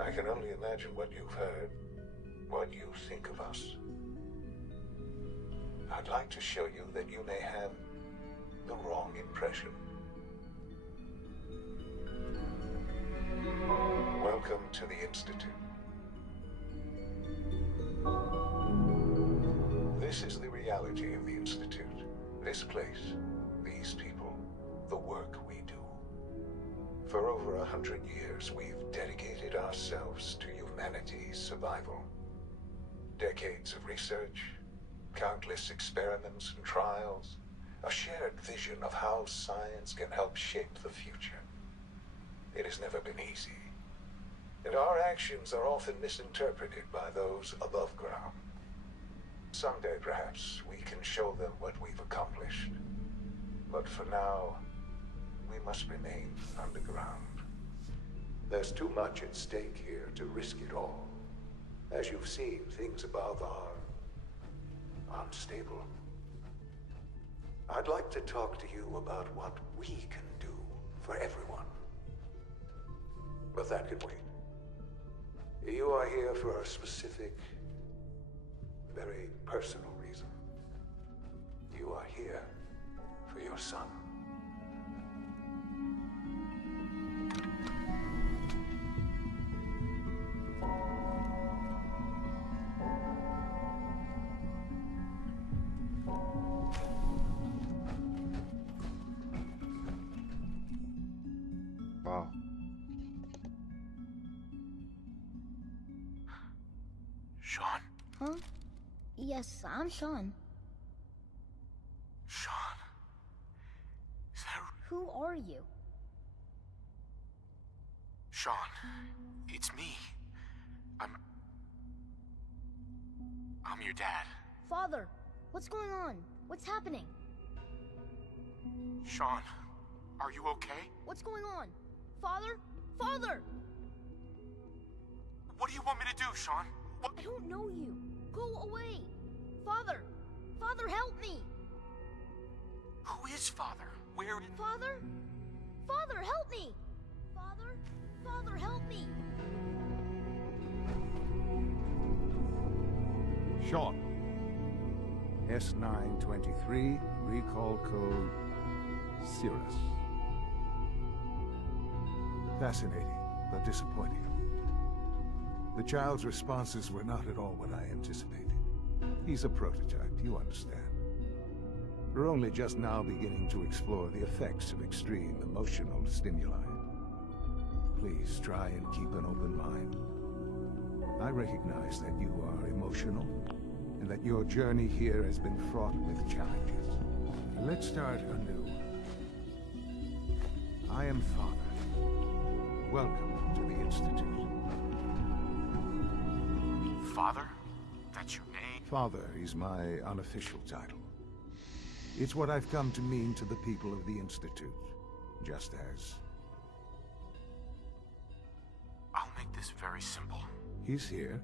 I can only imagine what you've heard, what you think of us. I'd like to show you that you may have the wrong impression. Welcome to the Institute. This is the reality of the Institute. This place, these people, the work we do. For over 100 years, we've dedicated ourselves to humanity's survival. Decades of research, countless experiments and trials, a shared vision of how science can help shape the future. It has never been easy, and our actions are often misinterpreted by those above ground. Someday, perhaps, we can show them what we've accomplished. But for now, we must remain underground. There's too much at stake here to risk it all. As you've seen, things above are unstable. I'd like to talk to you about what we can do for everyone. But that can wait. You are here for a specific, very personal reason. You are here for your son. Wow. Sean? Huh? Yes, I'm Sean. Sean? Is that... Who are you? Sean, it's me. I'm your dad. Father, what's going on? What's happening? Sean, are you okay? What's going on? Father? Father! What do you want me to do, Sean? What? I don't know you. Go away. Father! Father, help me! Who is Father? Where is... Father? Father, help me! Father? Father, help me! Sean. S923, recall code Cirrus. Fascinating, but disappointing. The child's responses were not at all what I anticipated. He's a prototype, you understand. We're only just now beginning to explore the effects of extreme emotional stimuli. Please try and keep an open mind. I recognize that you are emotional, and that your journey here has been fraught with challenges. Let's start anew. I am Father. Welcome to the Institute. Father? That's your name? Father is my unofficial title. It's what I've come to mean to the people of the Institute, just as... I'll make this very simple. He's here,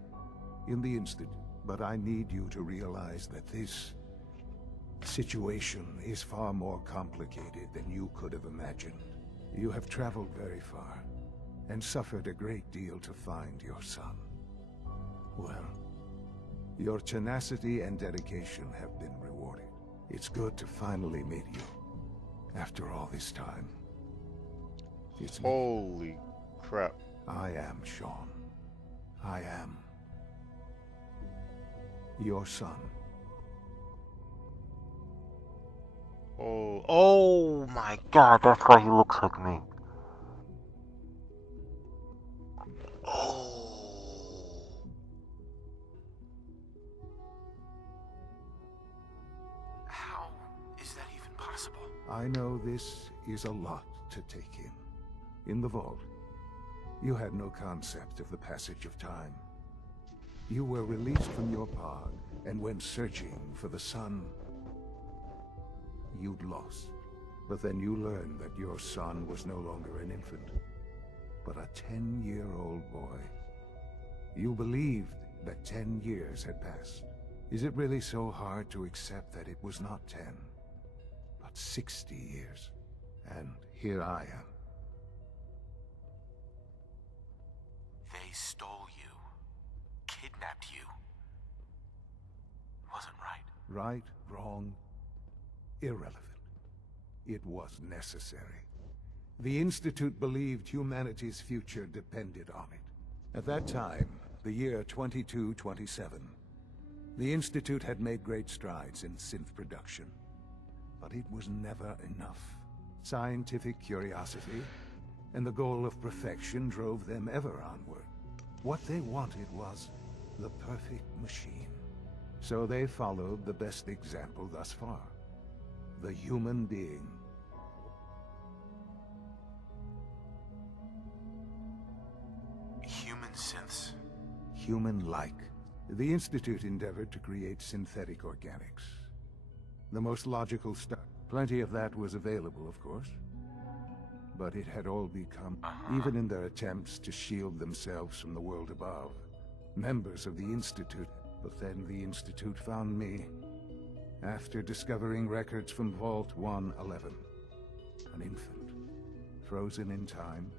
in the Institute, but I need you to realize that this situation is far more complicated than you could have imagined. You have traveled very far, and suffered a great deal to find your son. Well, your tenacity and dedication have been rewarded. It's good to finally meet you. After all this time. It's me. Holy crap. I am Sean. I am your son. Oh my god, that's why he looks like me. How is that even possible? I know this is a lot to take in. In the vault, you had no concept of the passage of time. You were released from your pod and went searching for the son you'd lost. But then you learned that your son was no longer an infant, but a 10-year-old boy. You believed that 10 years had passed. Is it really so hard to accept that it was not 10, but 60 years? And here I am. They stole you. Kidnapped you. Wasn't right. Right, wrong, irrelevant. It was necessary. The Institute believed humanity's future depended on it. At that time, the year 2227, the Institute had made great strides in synth production. But it was never enough. Scientific curiosity and the goal of perfection drove them ever onward. What they wanted was the perfect machine. So they followed the best example thus far. The human being. Human synths. Human-like. The Institute endeavored to create synthetic organics. The most logical stuff. Plenty of that was available, of course. But it had all become, even in their attempts to shield themselves from the world above, members of the Institute. But then the Institute found me, after discovering records from Vault 111. An infant, frozen in time,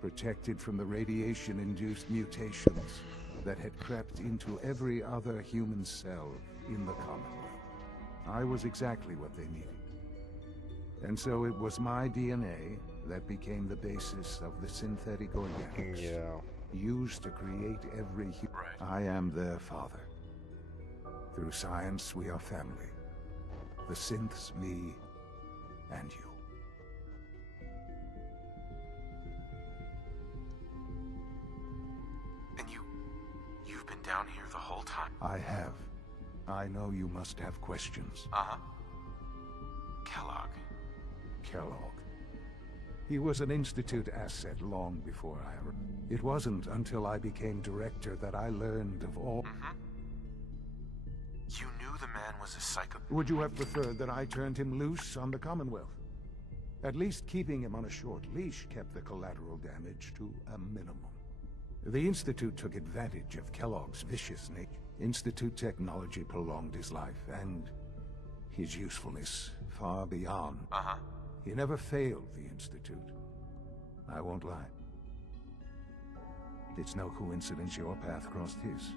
protected from the radiation-induced mutations that had crept into every other human cell in the Commonwealth. I was exactly what they needed. And so it was my DNA that became the basis of the synthetic organics used to create every human. I am their father. Through science, we are family. The synths, me, and you. And you've been down here the whole time? I have. I know you must have questions. Kellogg. Kellogg. He was an Institute asset long before I arrived. It wasn't until I became director that I learned of all... You knew the man was a psycho... Would you have preferred that I turned him loose on the Commonwealth? At least keeping him on a short leash kept the collateral damage to a minimum. The Institute took advantage of Kellogg's vicious nature. Institute technology prolonged his life, and his usefulness far beyond. He never failed the Institute. I won't lie. It's no coincidence your path crossed his.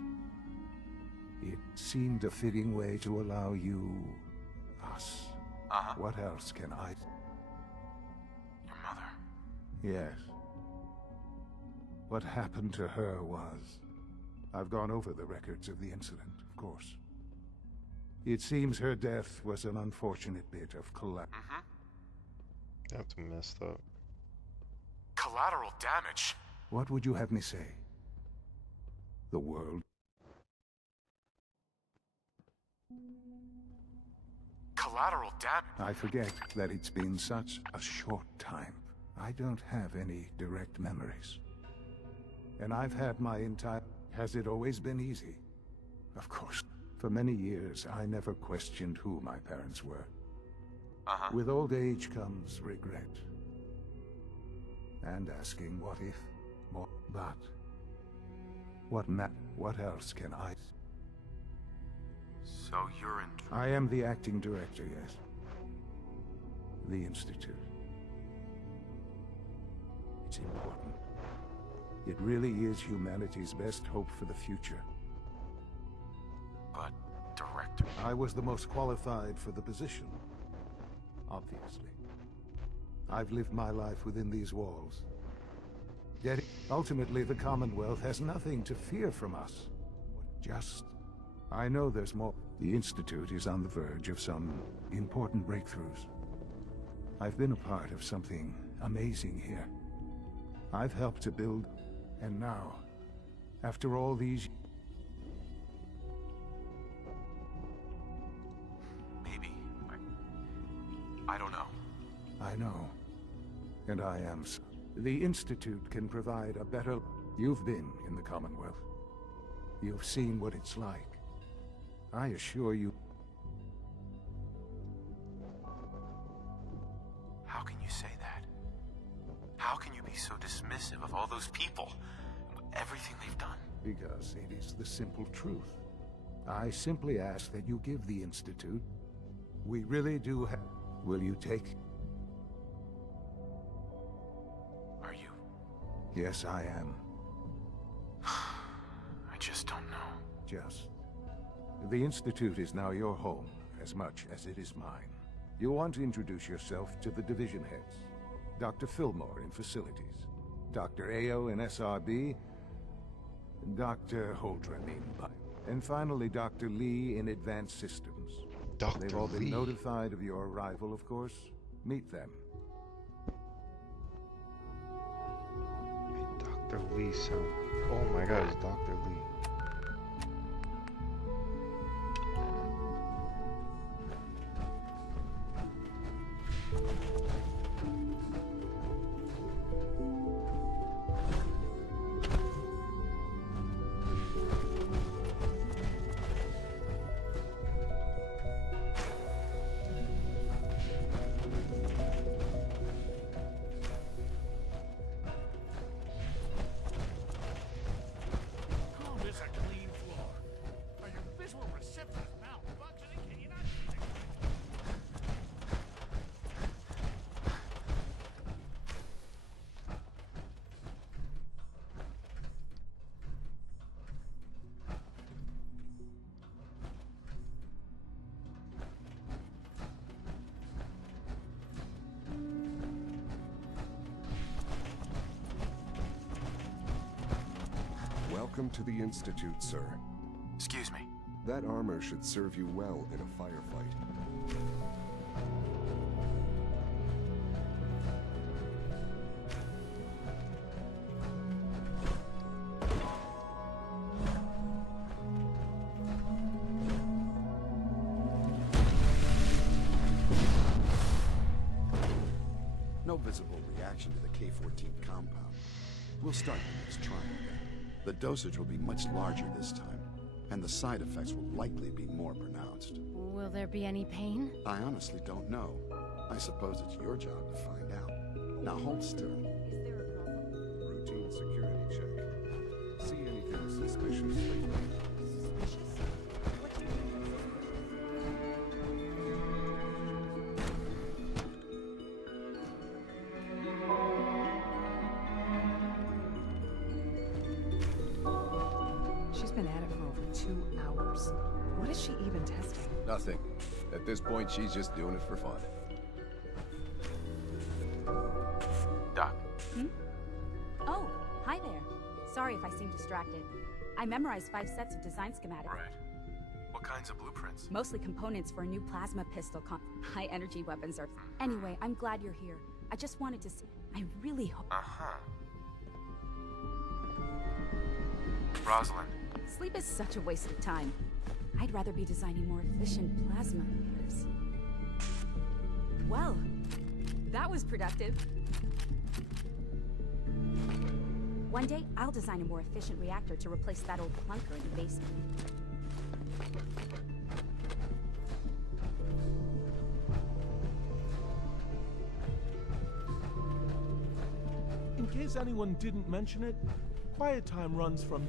It seemed a fitting way to allow you... us. What else can I... Your mother. Yes. What happened to her was... I've gone over the records of the incident, of course. It seems her death was an unfortunate bit of collateral. That's messed up. Collateral damage? What would you have me say? The world? Collateral damage? I forget that it's been such a short time. I don't have any direct memories. And I've had my entire... Has it always been easy? Of course. For many years, I never questioned who my parents were. With old age comes regret. And asking what if, more, but... What else can I... So you're in... I am the acting director, yes. The Institute. It's important. It really is humanity's best hope for the future. But, Director... I was the most qualified for the position. Obviously. I've lived my life within these walls. Yet, ultimately, the Commonwealth has nothing to fear from us. Just... I know there's more. The Institute is on the verge of some important breakthroughs. I've been a part of something amazing here. I've helped to build, and now, after all these... Maybe. I don't know. I know. And I am... The Institute can provide a better... You've been in the Commonwealth. You've seen what it's like. I assure you... How can you say that? How can you be so dismissive of all those people? Everything they've done? Because it is the simple truth. I simply ask that you give the Institute... We really do have... Will you take... Are you? Yes, I am. I just don't know. Just. The Institute is now your home, as much as it is mine. You want to introduce yourself to the division heads. Dr. Fillmore in Facilities, Dr. Ayo in SRB, Dr. Holdren in Bio, and finally Dr. Lee in Advanced Systems. They've all been notified of your arrival, of course. Meet them. Hey, Dr. Lee sound... Oh my god, it's Dr. Lee. Welcome to the Institute, sir. Excuse me. That armor should serve you well in a firefight. No visible reaction to the K-14 compound. We'll start the next trial then. The dosage will be much larger this time, and the side effects will likely be more pronounced. Will there be any pain? I honestly don't know. I suppose it's your job to find out. Now hold still. Is there a problem? Routine security check. See anything suspicious lately? Suspicious? What do you mean by She's been at it for over 2 hours. What is she even testing? Nothing. At this point, she's just doing it for fun. Doc. Oh, hi there. Sorry if I seem distracted. I memorized 5 sets of design schematics. Right. What kinds of blueprints? Mostly components for a new plasma pistol high-energy weapons are... Anyway, I'm glad you're here. I just wanted to see... I really hope... Uh-huh. Rosalind. Sleep is such a waste of time. I'd rather be designing more efficient plasma emitters. Well, that was productive. One day, I'll design a more efficient reactor to replace that old clunker in the basement. In case anyone didn't mention it, quiet time runs from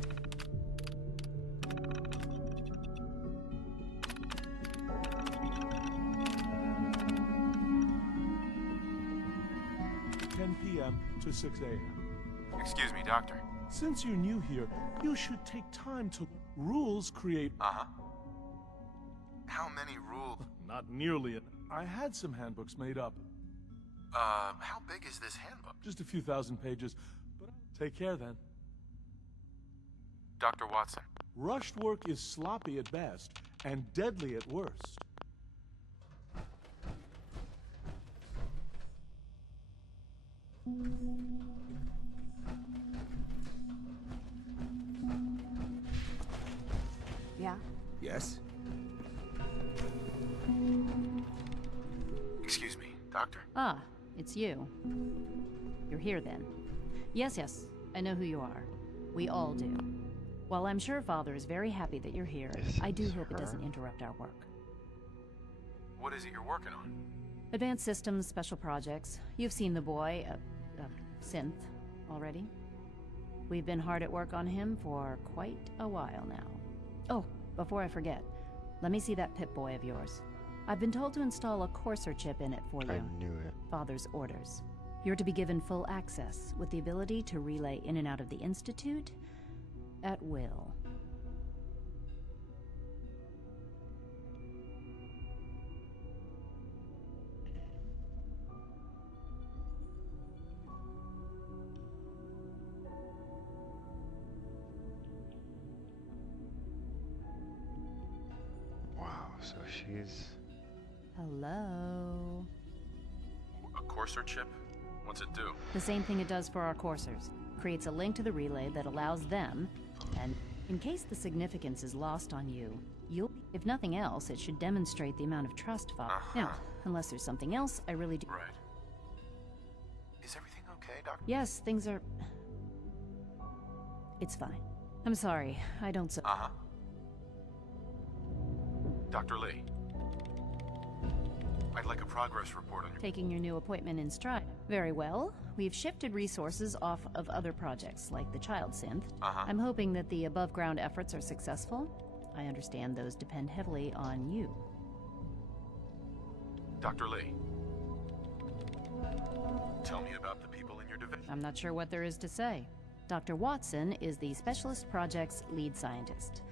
10 10 p.m. to 6 a.m. Excuse me, Doctor. Since you're new here, you should take time to... Rules create... Uh-huh. How many rules? Not nearly. I had some handbooks made up. How big is this handbook? Just a few thousand pages. But take care then. Dr. Watson. Rushed work is sloppy at best and deadly at worst. Yeah? Yes? Excuse me, Doctor. Ah, it's you. You're here then. Yes, I know who you are. We all do. While I'm sure Father is very happy that you're here, I do hope it doesn't interrupt our work. What is it you're working on? Advanced systems, special projects. You've seen the boy, Synth, already. We've been hard at work on him for quite a while now. Oh, before I forget, let me see that Pip-Boy of yours. I've been told to install a Courser chip in it for you. I knew it. Father's orders. You're to be given full access, with the ability to relay in and out of the Institute at will. Wow, so she's... Hello? A Courser chip? What's it do? The same thing it does for our coursers. Creates a link to the relay that allows them, and in case the significance is lost on you, if nothing else, it should demonstrate the amount of trust Father. Now, unless there's something else, I really do. Right. Is everything okay, Doctor? Yes, things are... It's fine. I'm sorry, I don't so... Uh-huh. Dr. Lee. I'd like a progress report on your... Taking your new appointment in stride. Very well. We've shifted resources off of other projects, like the child synth. I'm hoping that the above-ground efforts are successful. I understand those depend heavily on you. Dr. Lee. Tell me about the people in your division. I'm not sure what there is to say. Dr. Watson is the Specialist Project's lead scientist.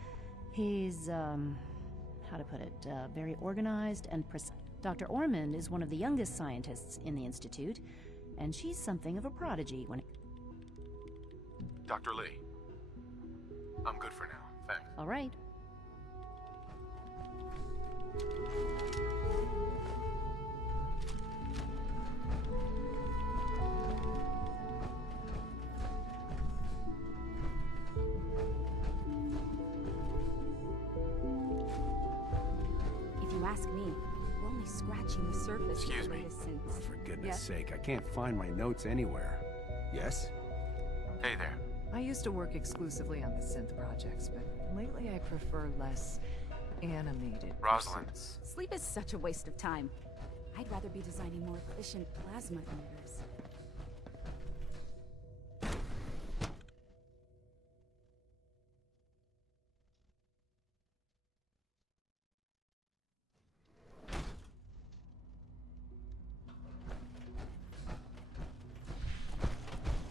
He's, how to put it, very organized and precise. Dr. Ormond is one of the youngest scientists in the Institute, and she's something of a prodigy when it... Dr. Lee. I'm good for now, thanks. All right. If you ask me, we're only scratching the surface. Excuse me. For goodness sake, I can't find my notes anywhere. Yes? Hey there. I used to work exclusively on the synth projects, but lately I prefer less animated Rosalind. pursuits. Sleep is such a waste of time. I'd rather be designing more efficient plasma emitters.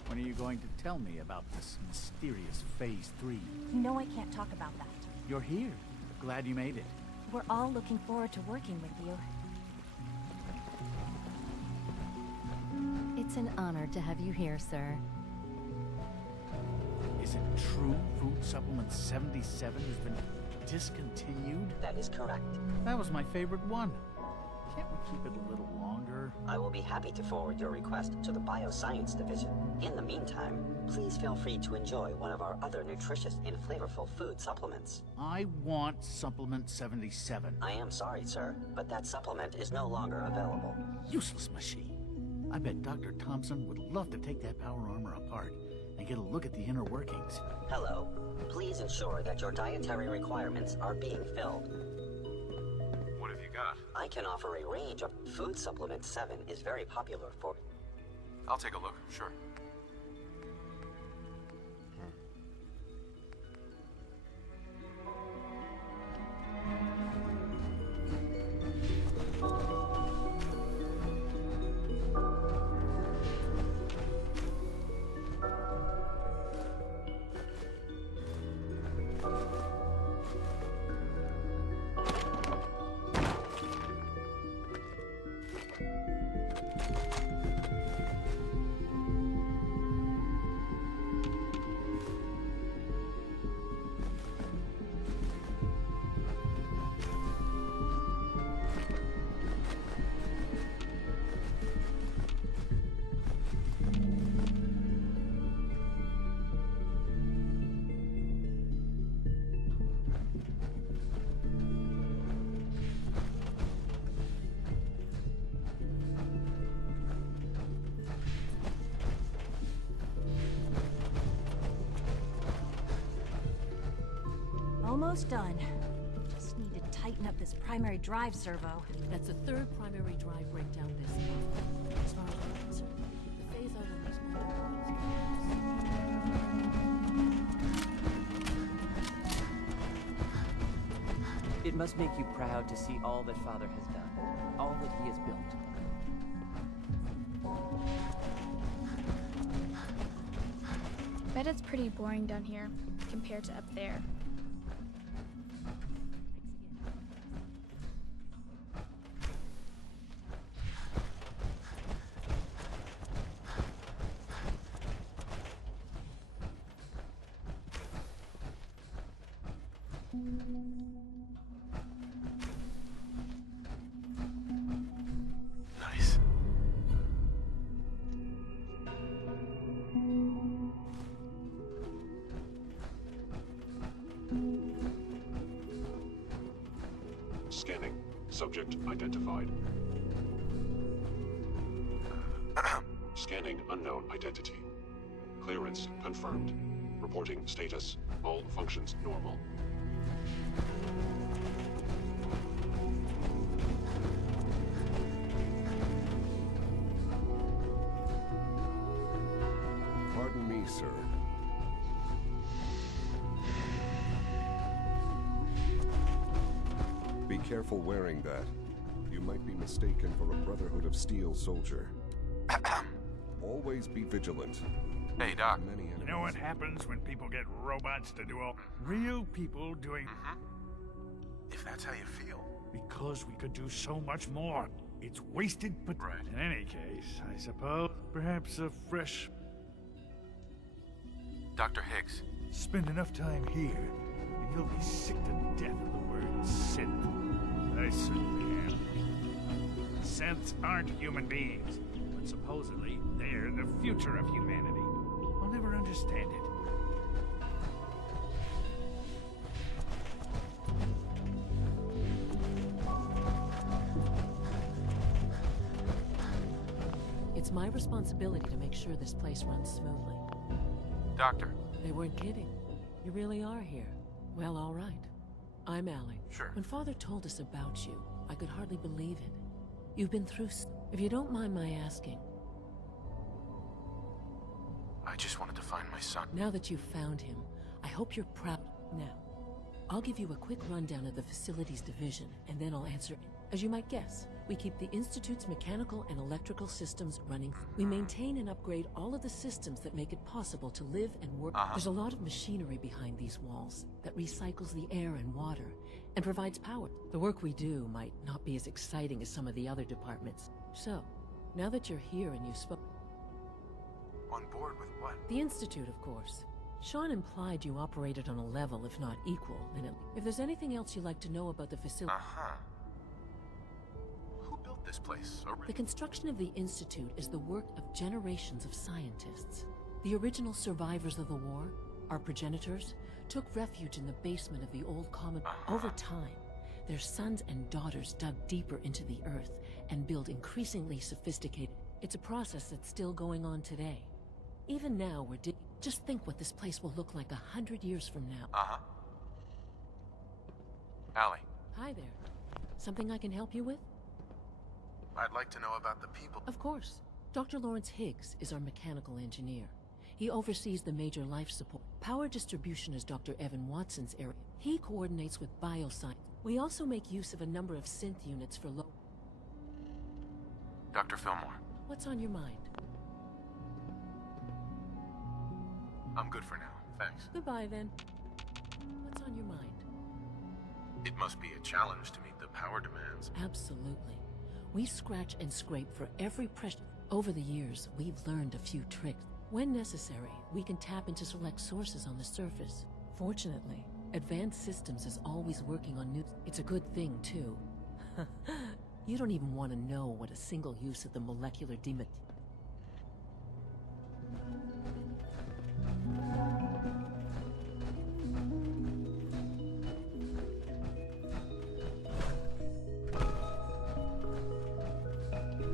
When are you going to tell me about this mysterious Phase 3? You know I can't talk about that. You're here. Glad you made it. We're all looking forward to working with you. It's an honor to have you here, sir. Is it true Food Supplement 77 has been discontinued? That is correct. That was my favorite one. Can't we keep it a little longer? I will be happy to forward your request to the Bioscience Division. In the meantime, please feel free to enjoy one of our other nutritious and flavorful food supplements. I want Supplement 77. I am sorry, sir, but that supplement is no longer available. Useless machine. I bet Dr. Thompson would love to take that power armor apart and get a look at the inner workings. Hello. Please ensure that your dietary requirements are being filled. What have you got? I can offer a range of... Food Supplement 7 is very popular for... I'll take a look, sure. Almost done. Just need to tighten up this primary drive servo. That's the third primary drive breakdown this month. As far as I'm concerned, the phase out on these It must make you proud to see all that Father has done, all that he has built. Bet it's pretty boring down here compared to up there. Nice. Scanning. Subject identified. Scanning unknown identity. Clearance confirmed. Reporting status. All functions normal. Pardon me, sir. Be careful wearing that. You might be mistaken for a Brotherhood of Steel soldier. Always be vigilant. Hey, Doc. Many enemies. You know what happens when people get robots to do all real people doing... If that's how you feel. Because we could do so much more. It's wasted, but in any case, I suppose perhaps a fresh... Dr. Higgs. Spend enough time here, and you'll be sick to death of the word synth. I certainly am. Synths aren't human beings, but supposedly they're the future of humanity. I'll never understand it. It's my responsibility to make sure this place runs smoothly. Doctor. They weren't kidding. You really are here. Well, all right. I'm Allie. Sure. When Father told us about you, I could hardly believe it. You've been through if you don't mind my asking. I just wanted to find my son. Now that you've found him, I hope you're proud. Now, I'll give you a quick rundown of the facilities division, and then I'll answer. As you might guess, we keep the Institute's mechanical and electrical systems running. We maintain and upgrade all of the systems that make it possible to live and work. There's a lot of machinery behind these walls that recycles the air and water and provides power. The work we do might not be as exciting as some of the other departments. So, now that you're here and you've spoken... On board with what? The Institute, of course. Sean implied you operated on a level, if not equal, and if there's anything else you'd like to know about the facility... Who built this place? The construction of the Institute is the work of generations of scientists. The original survivors of the war, our progenitors, took refuge in the basement of the old common... Over time, their sons and daughters dug deeper into the earth and built increasingly sophisticated... It's a process that's still going on today. Even now, we're just think what this place will look like 100 years from now. Allie. Hi there. Something I can help you with? I'd like to know about the people. Of course. Dr. Lawrence Higgs is our mechanical engineer. He oversees the major life support. Power distribution is Dr. Evan Watson's area. He coordinates with bioscience. We also make use of a number of synth units for low... Dr. Fillmore. What's on your mind? I'm good for now, thanks. Goodbye, then. What's on your mind? It must be a challenge to meet the power demands. Absolutely. We scratch and scrape for every pressure. Over the years, we've learned a few tricks. When necessary, we can tap into select sources on the surface. Fortunately, Advanced Systems is always working on new... It's a good thing, too. You don't even want to know what a single use of the molecular demon...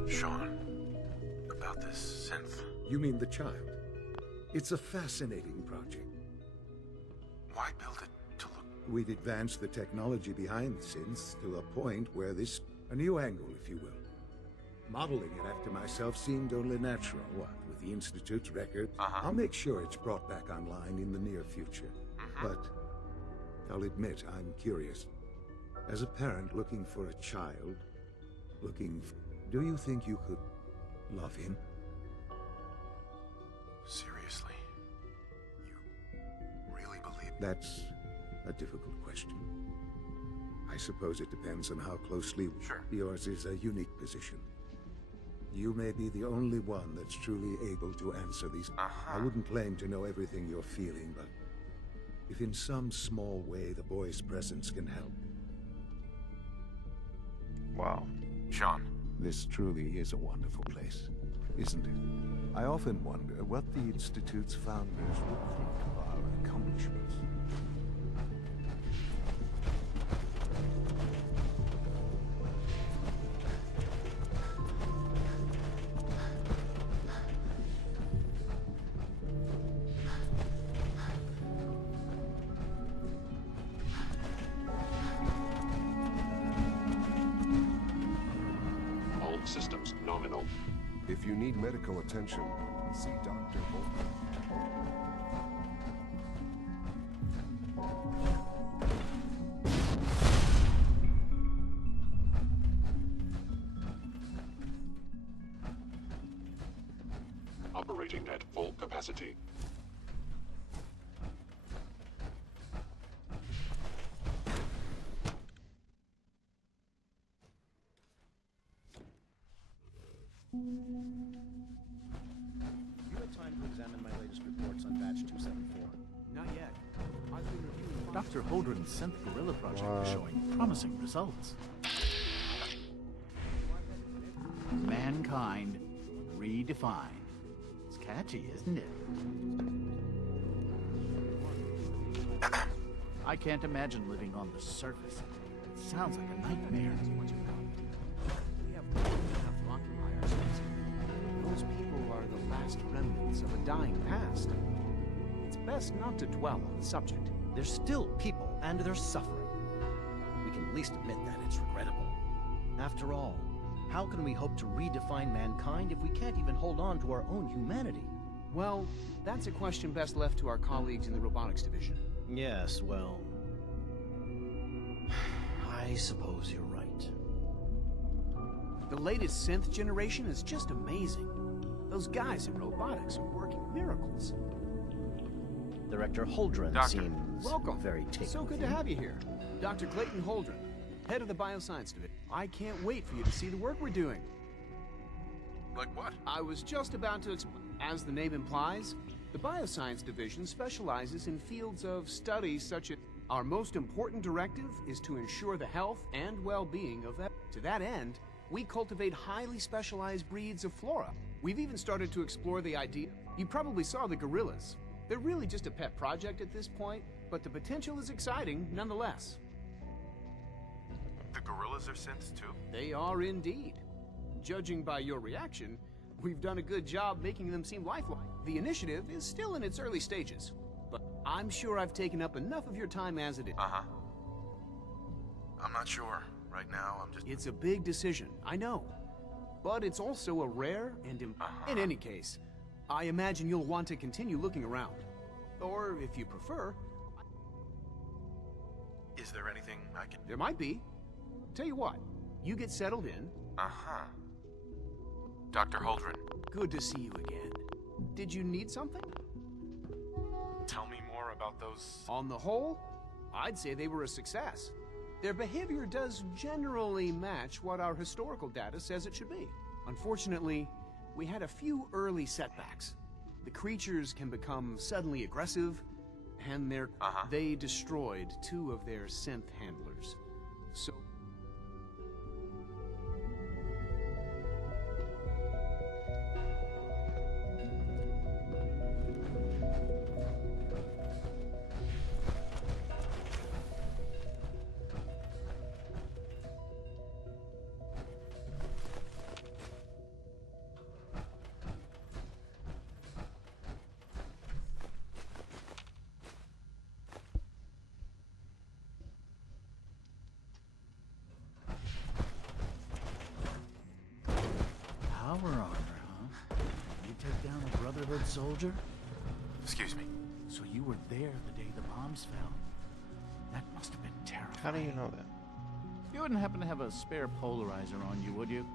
Sean, about this synth. You mean the child? It's a fascinating project. Why build it to look... We've advanced the technology behind synths to a point where this... a new angle, if you will. Modeling it after myself seemed only natural, what, with the Institute's record? I'll make sure it's brought back online in the near future. But I'll admit I'm curious. As a parent looking for a child, do you think you could love him? Seriously? You really believe... That's a difficult question. I suppose it depends on how closely... Sure. Yours is a unique position. You may be the only one that's truly able to answer these... I wouldn't claim to know everything you're feeling, but if in some small way the boy's presence can help... Wow. Sean. This truly is a wonderful place, isn't it? I often wonder what the Institute's founders would think of our accomplishments. Systems nominal. If you need medical attention, see Dr. Volker. Operating at full capacity. You had time to examine my latest reports on batch 274? Not yet. I've been reviewing... Dr. Holdren's synth gorilla project is showing promising results. Mankind redefined. It's catchy, isn't it? I can't imagine living on the surface. It sounds like a nightmare. We have enough to occupy ourselves. Those people are the last remnants of a dying past. It's best not to dwell on the subject. They're still people, and they're suffering. We can at least admit that it's regrettable. After all, how can we hope to redefine mankind if we can't even hold on to our own humanity? Well, that's a question best left to our colleagues in the robotics division. Yes, well... I suppose you're right. The latest synth generation is just amazing. Those guys in robotics are working miracles. Director Holdren seems welcome. Very taken. So good to have you here. Dr. Clayton Holdren, head of the Bioscience Division. I can't wait for you to see the work we're doing. Like what? I was just about to explain. As the name implies, the Bioscience Division specializes in fields of study such as... Our most important directive is to ensure the health and well-being of... To that end, we cultivate highly specialized breeds of flora. We've even started to explore the idea... You probably saw the gorillas. They're really just a pet project at this point, but the potential is exciting nonetheless. The gorillas are synths too? They are indeed. Judging by your reaction, we've done a good job making them seem lifelike. The initiative is still in its early stages, but I'm sure I've taken up enough of your time as it is. I'm not sure. Right now, I'm just... It's a big decision, I know. But it's also a rare and... In any case, I imagine you'll want to continue looking around. Or, if you prefer... Is there anything I can... There might be. Tell you what, you get settled in. Dr. Holdren. Good to see you again. Did you need something? Tell me more about those... On the whole, I'd say they were a success. Their behavior does generally match what our historical data says it should be. Unfortunately, we had a few early setbacks. The creatures can become suddenly aggressive, and they destroyed 2 of their synth handlers. So... Power armor, huh? You take down a Brotherhood soldier? Excuse me. So you were there the day the bombs fell. That must have been terrifying. How do you know that? You wouldn't happen to have a spare polarizer on you, would you?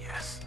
Yes.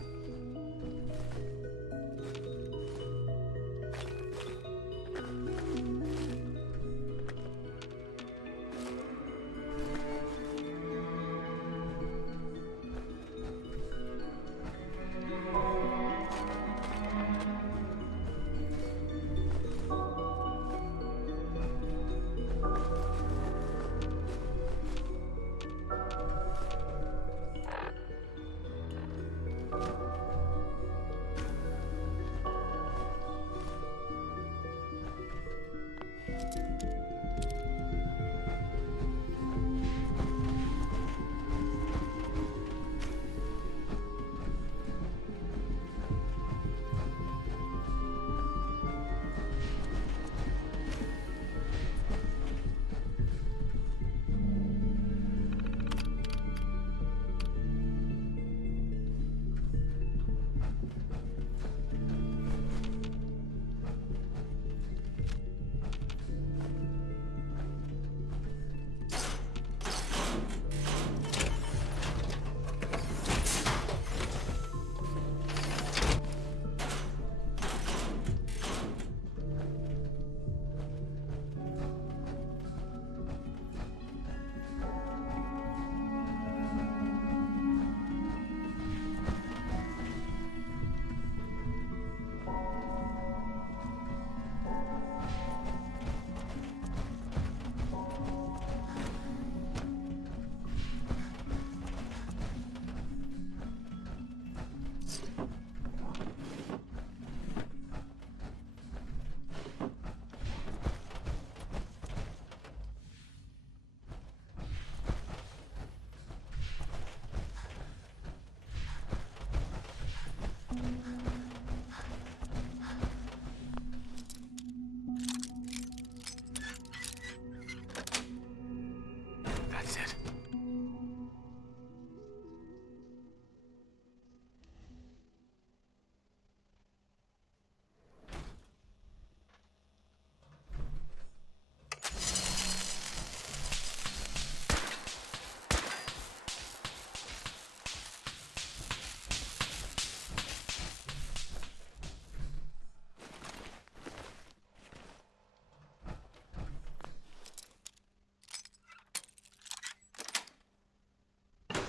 That's it.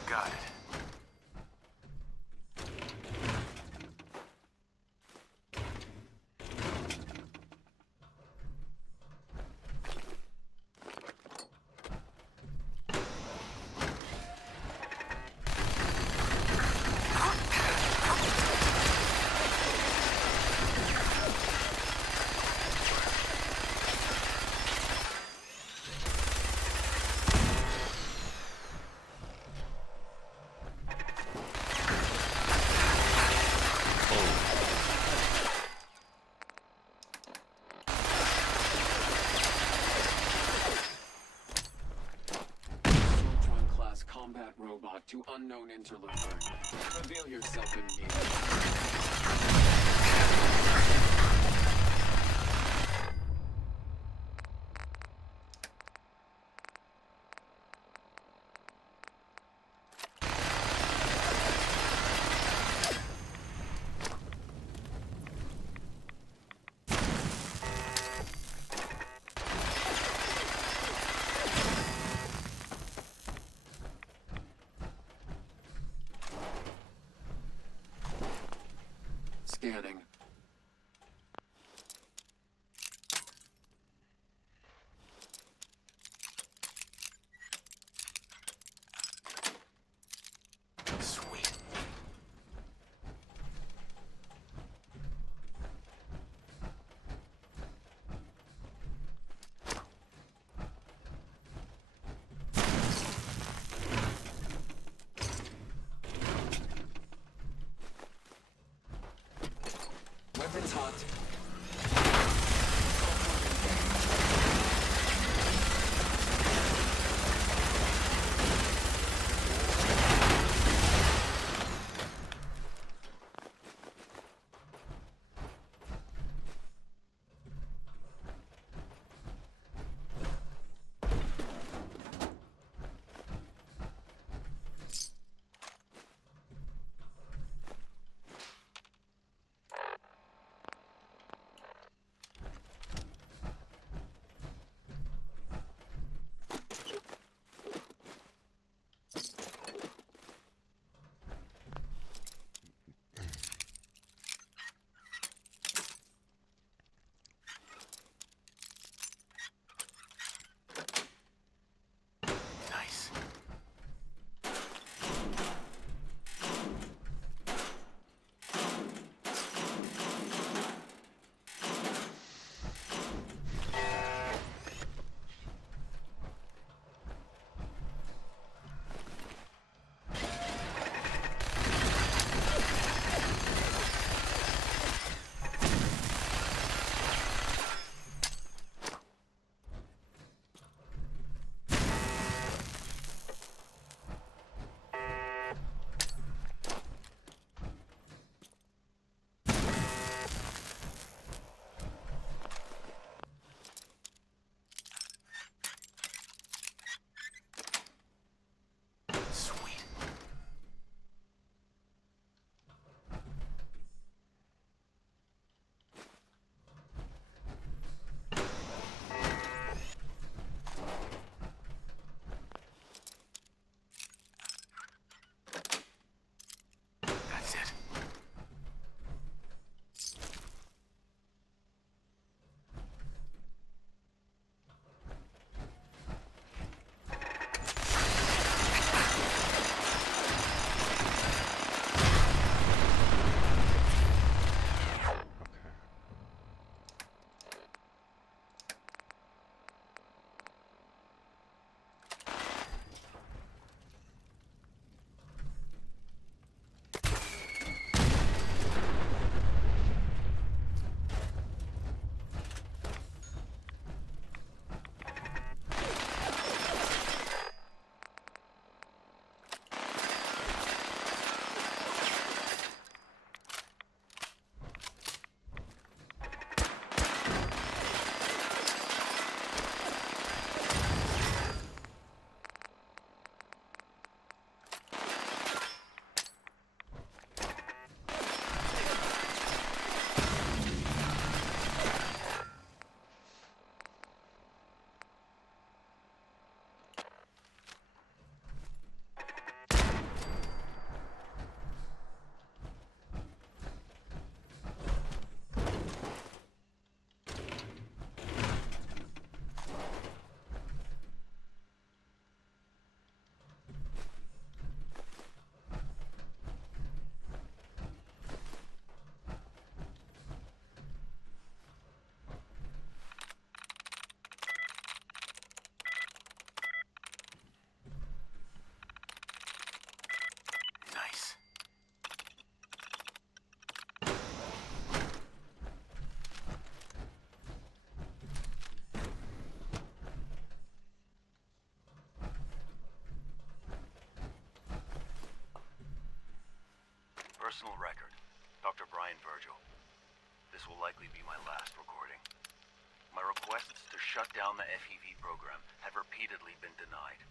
Got it. combat robot to unknown interloper. Reveal yourself immediately. Scanning. Sweet. Personal record. Dr. Brian Virgil. This will likely be my last recording. My requests to shut down the FEV program have repeatedly been denied.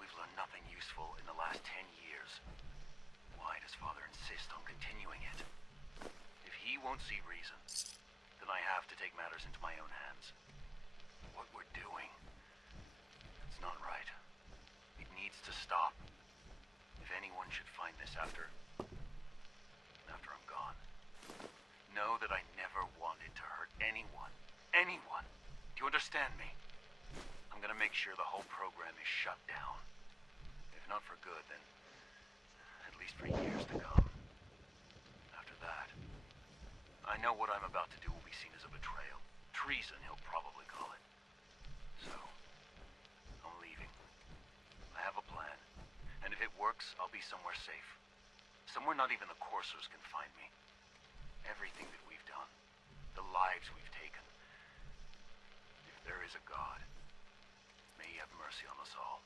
We've learned nothing useful in the last 10 years. Why does Father insist on continuing it? If he won't see reason, then I have to take matters into my own hands. What we're doing, it's not right. It needs to stop. If anyone should find this after I'm gone, know that I never wanted to hurt anyone. Anyone. Do you understand me? I'm gonna make sure the whole program is shut down. If not for good, then at least for years to come. After that, I know what I'm about to do will be seen as a betrayal. Treason, he'll probably call it. So, I'm leaving. I have a plan. And if it works, I'll be somewhere safe. Somewhere not even the coursers can find me. Everything that we've done, the lives we've taken. If there is a God, may he have mercy on us all.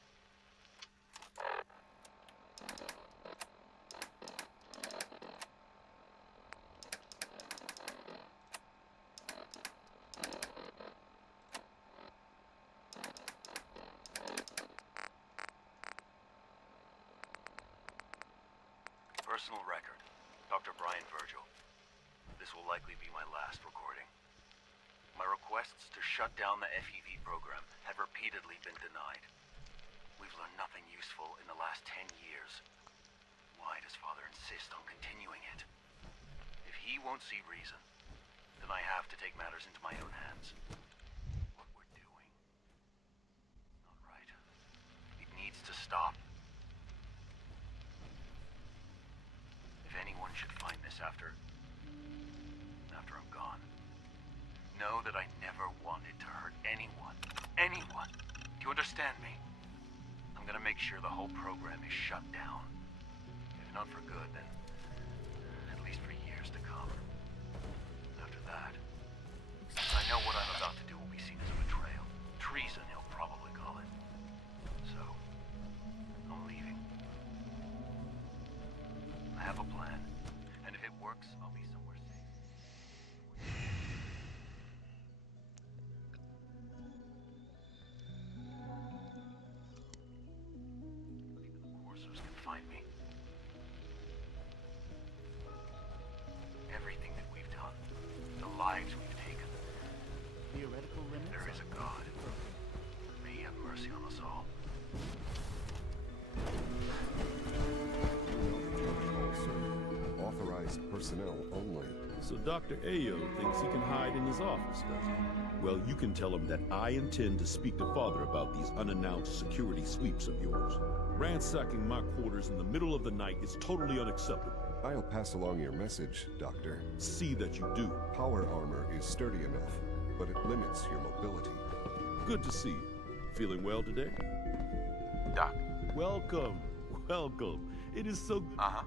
Personal record. Dr. Brian Virgil. This will likely be my last recording. My requests to shut down the FEV program have repeatedly been denied. We've learned nothing useful in the last 10 years. Why does Father insist on continuing it? If he won't see reason, then I have to take matters into my own hands. What we're doing, not right. It needs to stop. If anyone should find this after I'm gone, know that I never wanted to hurt anyone. Anyone. Do you understand me? I'm gonna make sure the whole program is shut down. If not for good, then at least for years to come. After that, I know what I'm about to do will be seen as a betrayal. Treason, he'll probably call it. So, I'm leaving. I have a plan, and if it works, I'll be somewhere safe. Even the coursers can find me. Everything that we've done, the lives we've taken. Theoretical limits. There is a God. May he have mercy on us all. Authorized personnel only. So Dr. Ayo thinks he can hide in his office, does he? Well, you can tell him that I intend to speak to Father about these unannounced security sweeps of yours. Ransacking my quarters in the middle of the night is totally unacceptable. I'll pass along your message, Doctor. See that you do. Power armor is sturdy enough, but it limits your mobility. Good to see you. Feeling well today? Doc. Welcome. Welcome. It is so good. Uh-huh.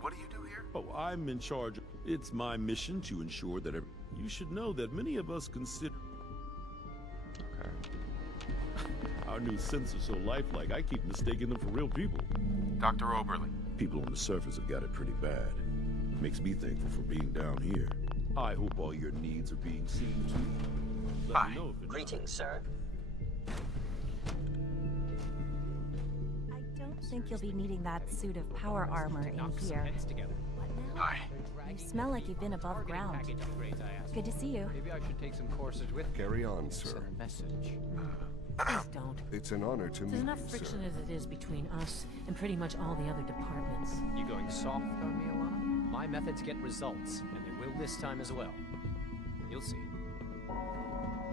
What do you do here? Oh, I'm in charge. It's my mission to ensure that you should know that many of us consider our new synths are so lifelike, I keep mistaking them for real people. Dr. Oberly. People on the surface have got it pretty bad. Makes me thankful for being down here. I hope all your needs are being seen to. Let me know if Greetings, sir. I don't think you'll be needing that suit of power armor in here. What now? Hi. You smell like you've been above ground. Good to see you. Maybe I should take some courses with you. Carry on, sir. Message. Please don't. It's an honor to meet There's you, enough friction sir. as it is between us and pretty much all the other departments. You going soft on me, Alana? My methods get results, and they will this time as well. You'll see.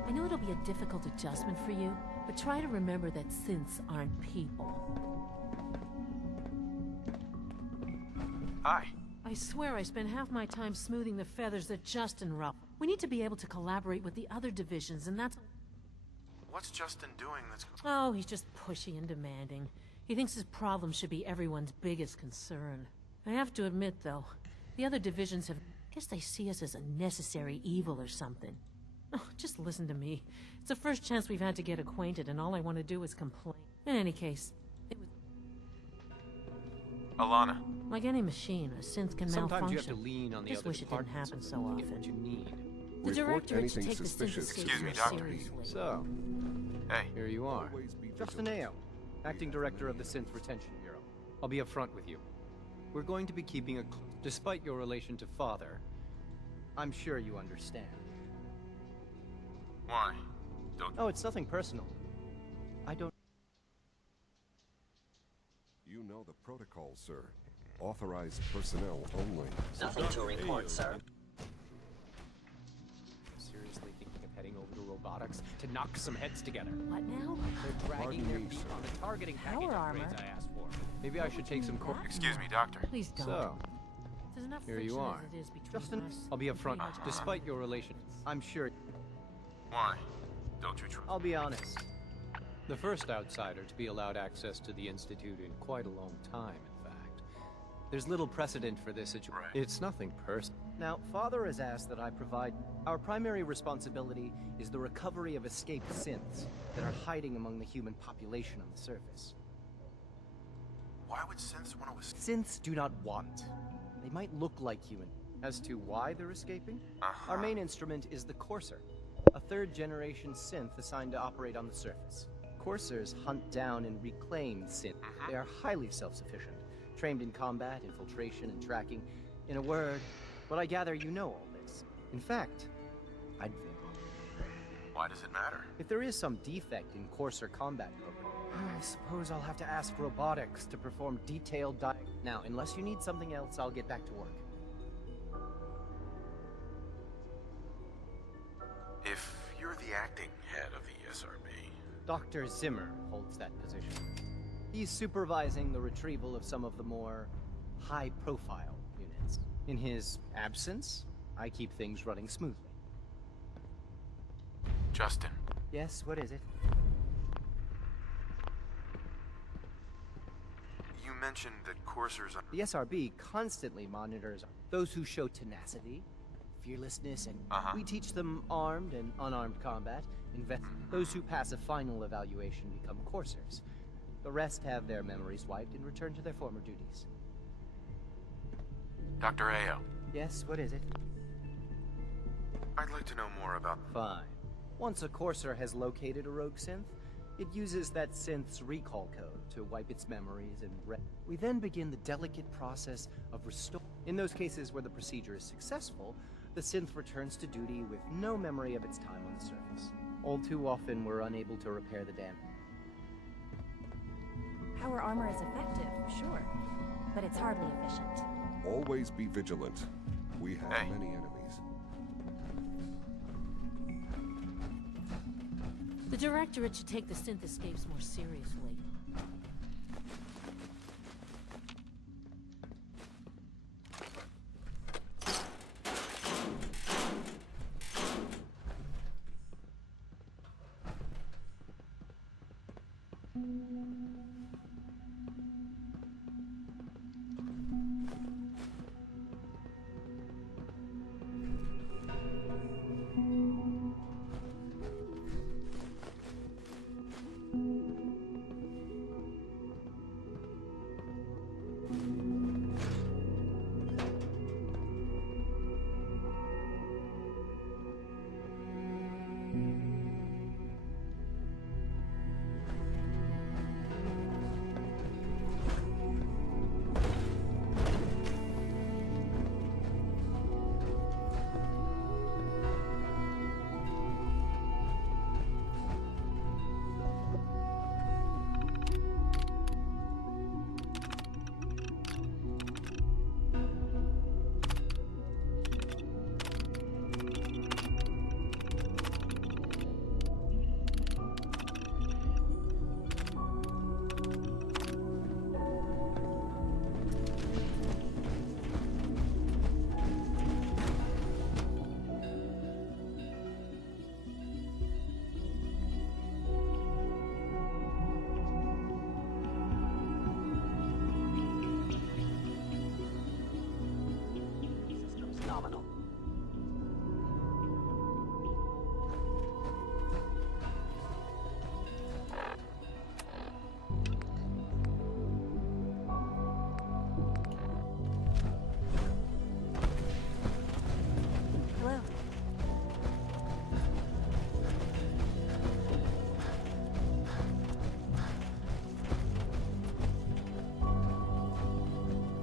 I know it'll be a difficult adjustment for you, but try to remember that synths aren't people. Hi. I swear I spend half my time smoothing the feathers that Justin ruffled. We need to be able to collaborate with the other divisions, and that's... What's Justin doing that's... Oh, he's just pushy and demanding. He thinks his problem should be everyone's biggest concern. I have to admit, though, the other divisions have... I guess they see us as a necessary evil or something. Oh, just listen to me. It's the first chance we've had to get acquainted, and all I want to do is complain. In any case, it was... Alana. Like any machine, a synth can Sometimes malfunction. you have to lean on the Just other wish it didn't departments happen so to often. get what you need. The director should anything take the suspicious synth to Excuse me, escape Doctor. seriously. So, Hey. here you are. Justin Ayo, Acting Director of the Synth Retention Bureau. I'll be upfront with you. We're going to be keeping a despite your relation to Father, I'm sure you understand. Why? Don't... Oh, it's nothing personal. I don't... You know the protocol, sir. Authorized personnel only. Nothing to report, sir. Seriously thinking of heading over to robotics to knock some heads together. What now? They're dragging their feet on the targeting package upgrades I asked for. Maybe I should take some course. Excuse me, Doctor. Please don't. So, There's enough here you friction are. as it is between Justin, us. I'll be upfront. Pretty much Despite your relation, I'm sure... Why? Don't you trust? I'll be honest. The first outsider to be allowed access to the Institute in quite a long time, in fact. There's little precedent for this situation. Right. It's nothing personal. Now, Father has asked that I provide... Our primary responsibility is the recovery of escaped synths that are hiding among the human population on the surface. Why would synths want to escape? Synths do not want. They might look like human. As to why they're escaping, our main instrument is the Courser, a third-generation synth assigned to operate on the surface. Coursers hunt down and reclaim synths. They are highly self-sufficient, trained in combat, infiltration, and tracking. In a word, what I gather you know all this. In fact, I'd... Why does it matter? If there is some defect in Courser combat program, I suppose I'll have to ask robotics to perform detailed Now, unless you need something else, I'll get back to work. If you're the acting head of the SRB... Dr. Zimmer holds that position. He's supervising the retrieval of some of the more high-profile units. In his absence, I keep things running smoothly. Justin. Yes, what is it? You mentioned that coursers... The SRB constantly monitors those who show tenacity, fearlessness, and we teach them armed and unarmed combat. Those who pass a final evaluation become coursers. The rest have their memories wiped and return to their former duties. Dr. Ayo. Yes, what is it? I'd like to know more about... Fine. Once a courser has located a rogue synth, it uses that synth's recall code to wipe its memories and we then begin the delicate process of restore. In those cases where the procedure is successful, the synth returns to duty with no memory of its time on the surface. All too often, we're unable to repair the damage. Power armor is effective, sure, but it's hardly efficient. Always be vigilant. We have many enemies. The Directorate should take the synth escapes more seriously.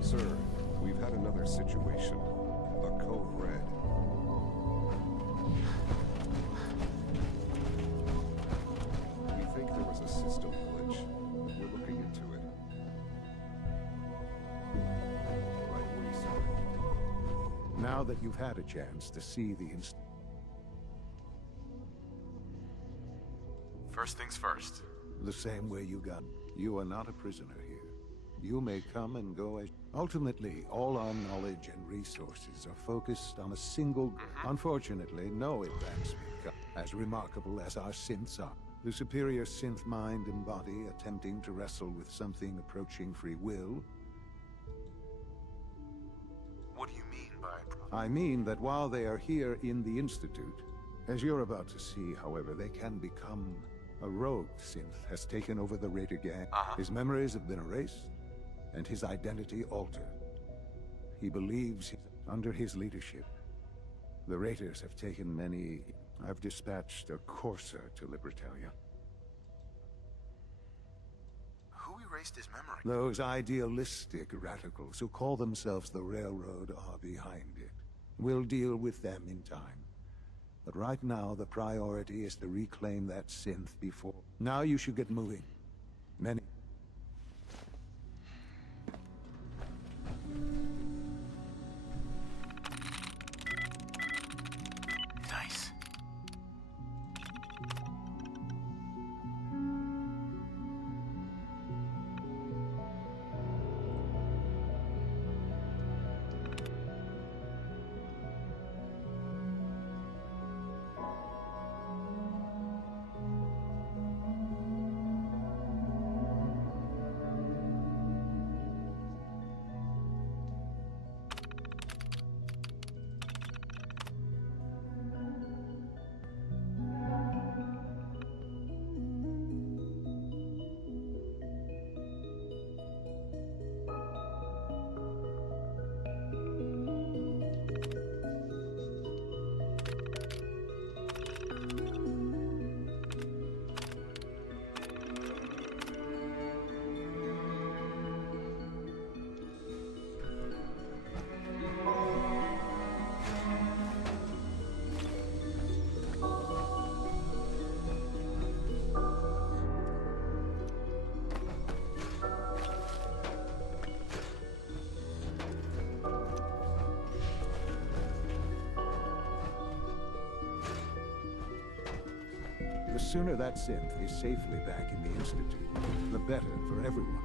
Sir, we've had another situation. A code red. We think there was a system glitch. We're looking into it. Right way, sir. Now that you've had a chance to see the First things first. the same way you got. You are not a prisoner here. You may come and go as... Ultimately, all our knowledge and resources are focused on a single... Unfortunately, no advancement as remarkable as our synths are. The superior synth mind and body attempting to wrestle with something approaching free will. What do you mean by... I mean that while they are here in the Institute, as you're about to see, however, they can become... A rogue synth has taken over the Raider gang. His memories have been erased, and his identity altered. He believes under his leadership, the Raiders have taken many... I've dispatched a courser to Libertalia. Who erased his memory? Those idealistic radicals who call themselves the Railroad are behind it. We'll deal with them in time. But right now, the priority is to reclaim that synth before... Now you should get moving. Many... Nice. The sooner that synth is safely back in the Institute, the better for everyone.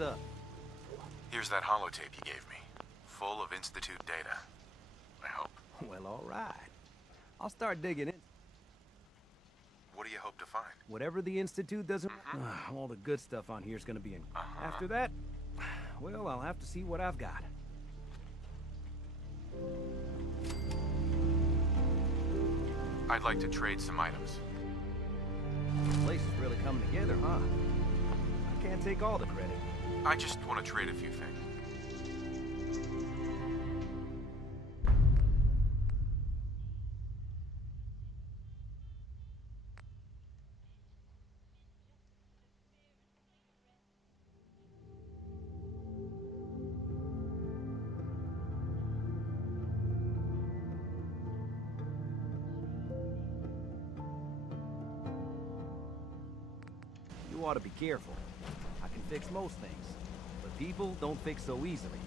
What's up? Here's that holotape you gave me. Full of Institute data. I hope. Well, all right. I'll start digging in. What do you hope to find? Whatever the Institute doesn't... all the good stuff on here is gonna be in... After that, well, I'll have to see what I've got. I'd like to trade some items. The place is really coming together, huh? I can't take all the credit. I just want to trade a few things. You ought to be careful. I can fix most things, but people don't fix so easily.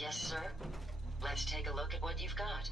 Yes, sir? Let's take a look at what you've got.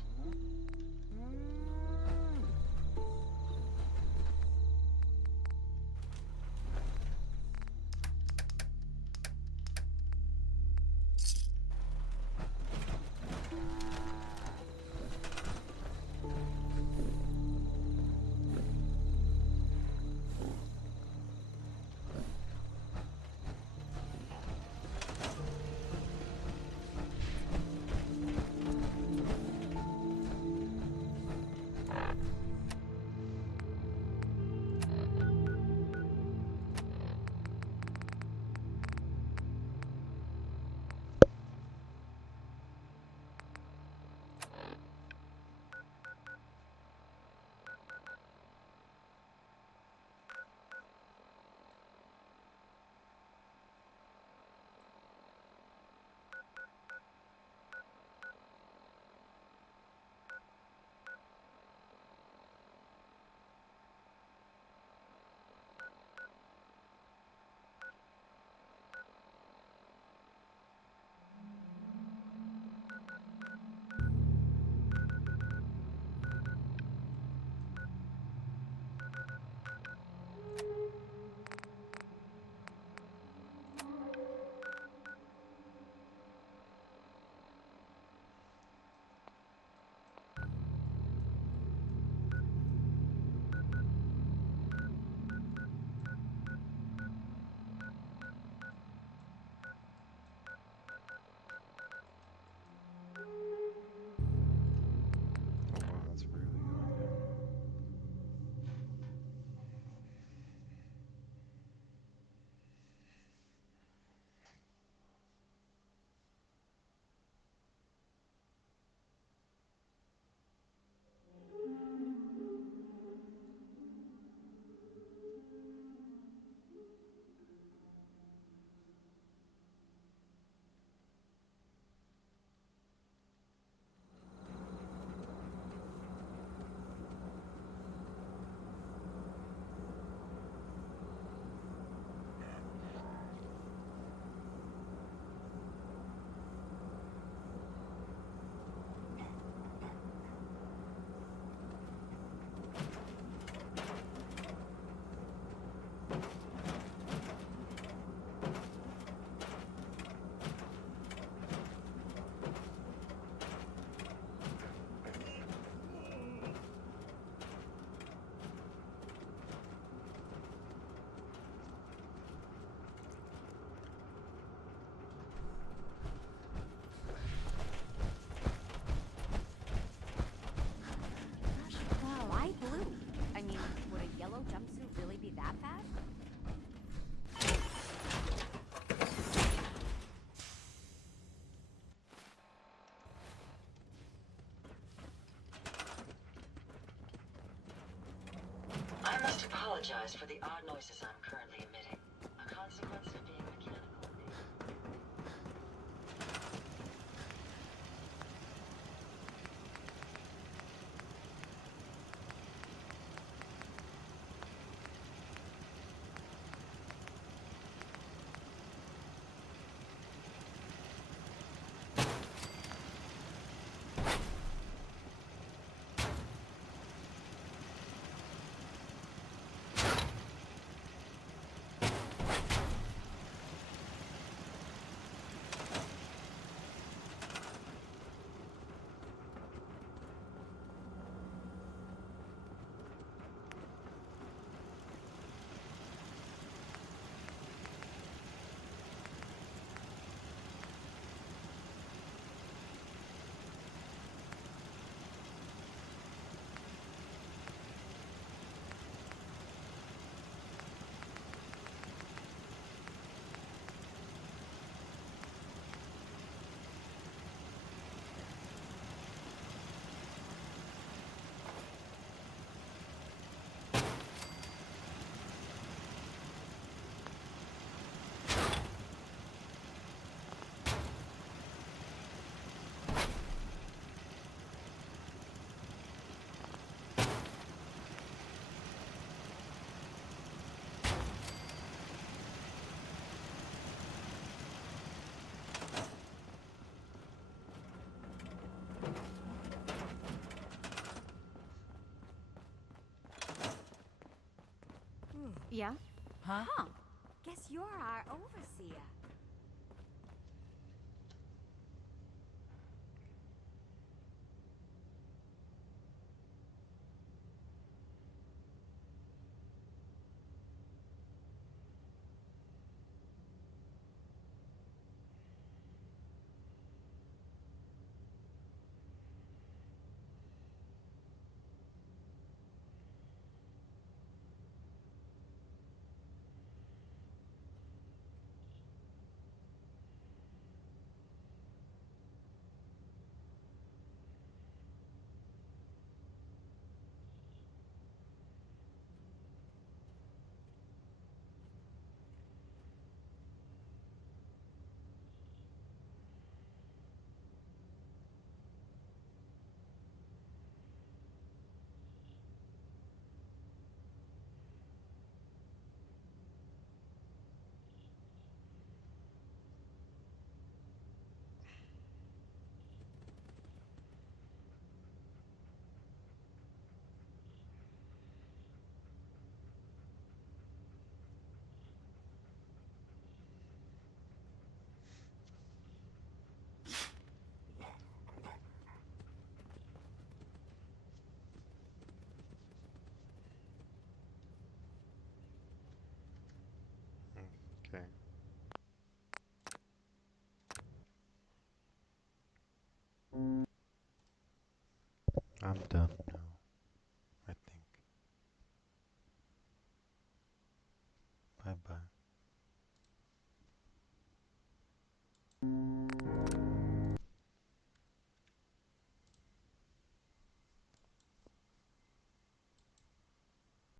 must apologize for the odd noises I'm currently emitting. A consequence of being mechanical. Yeah? Huh? Guess you're our overseer. Okay. I'm done now, I think. Bye bye.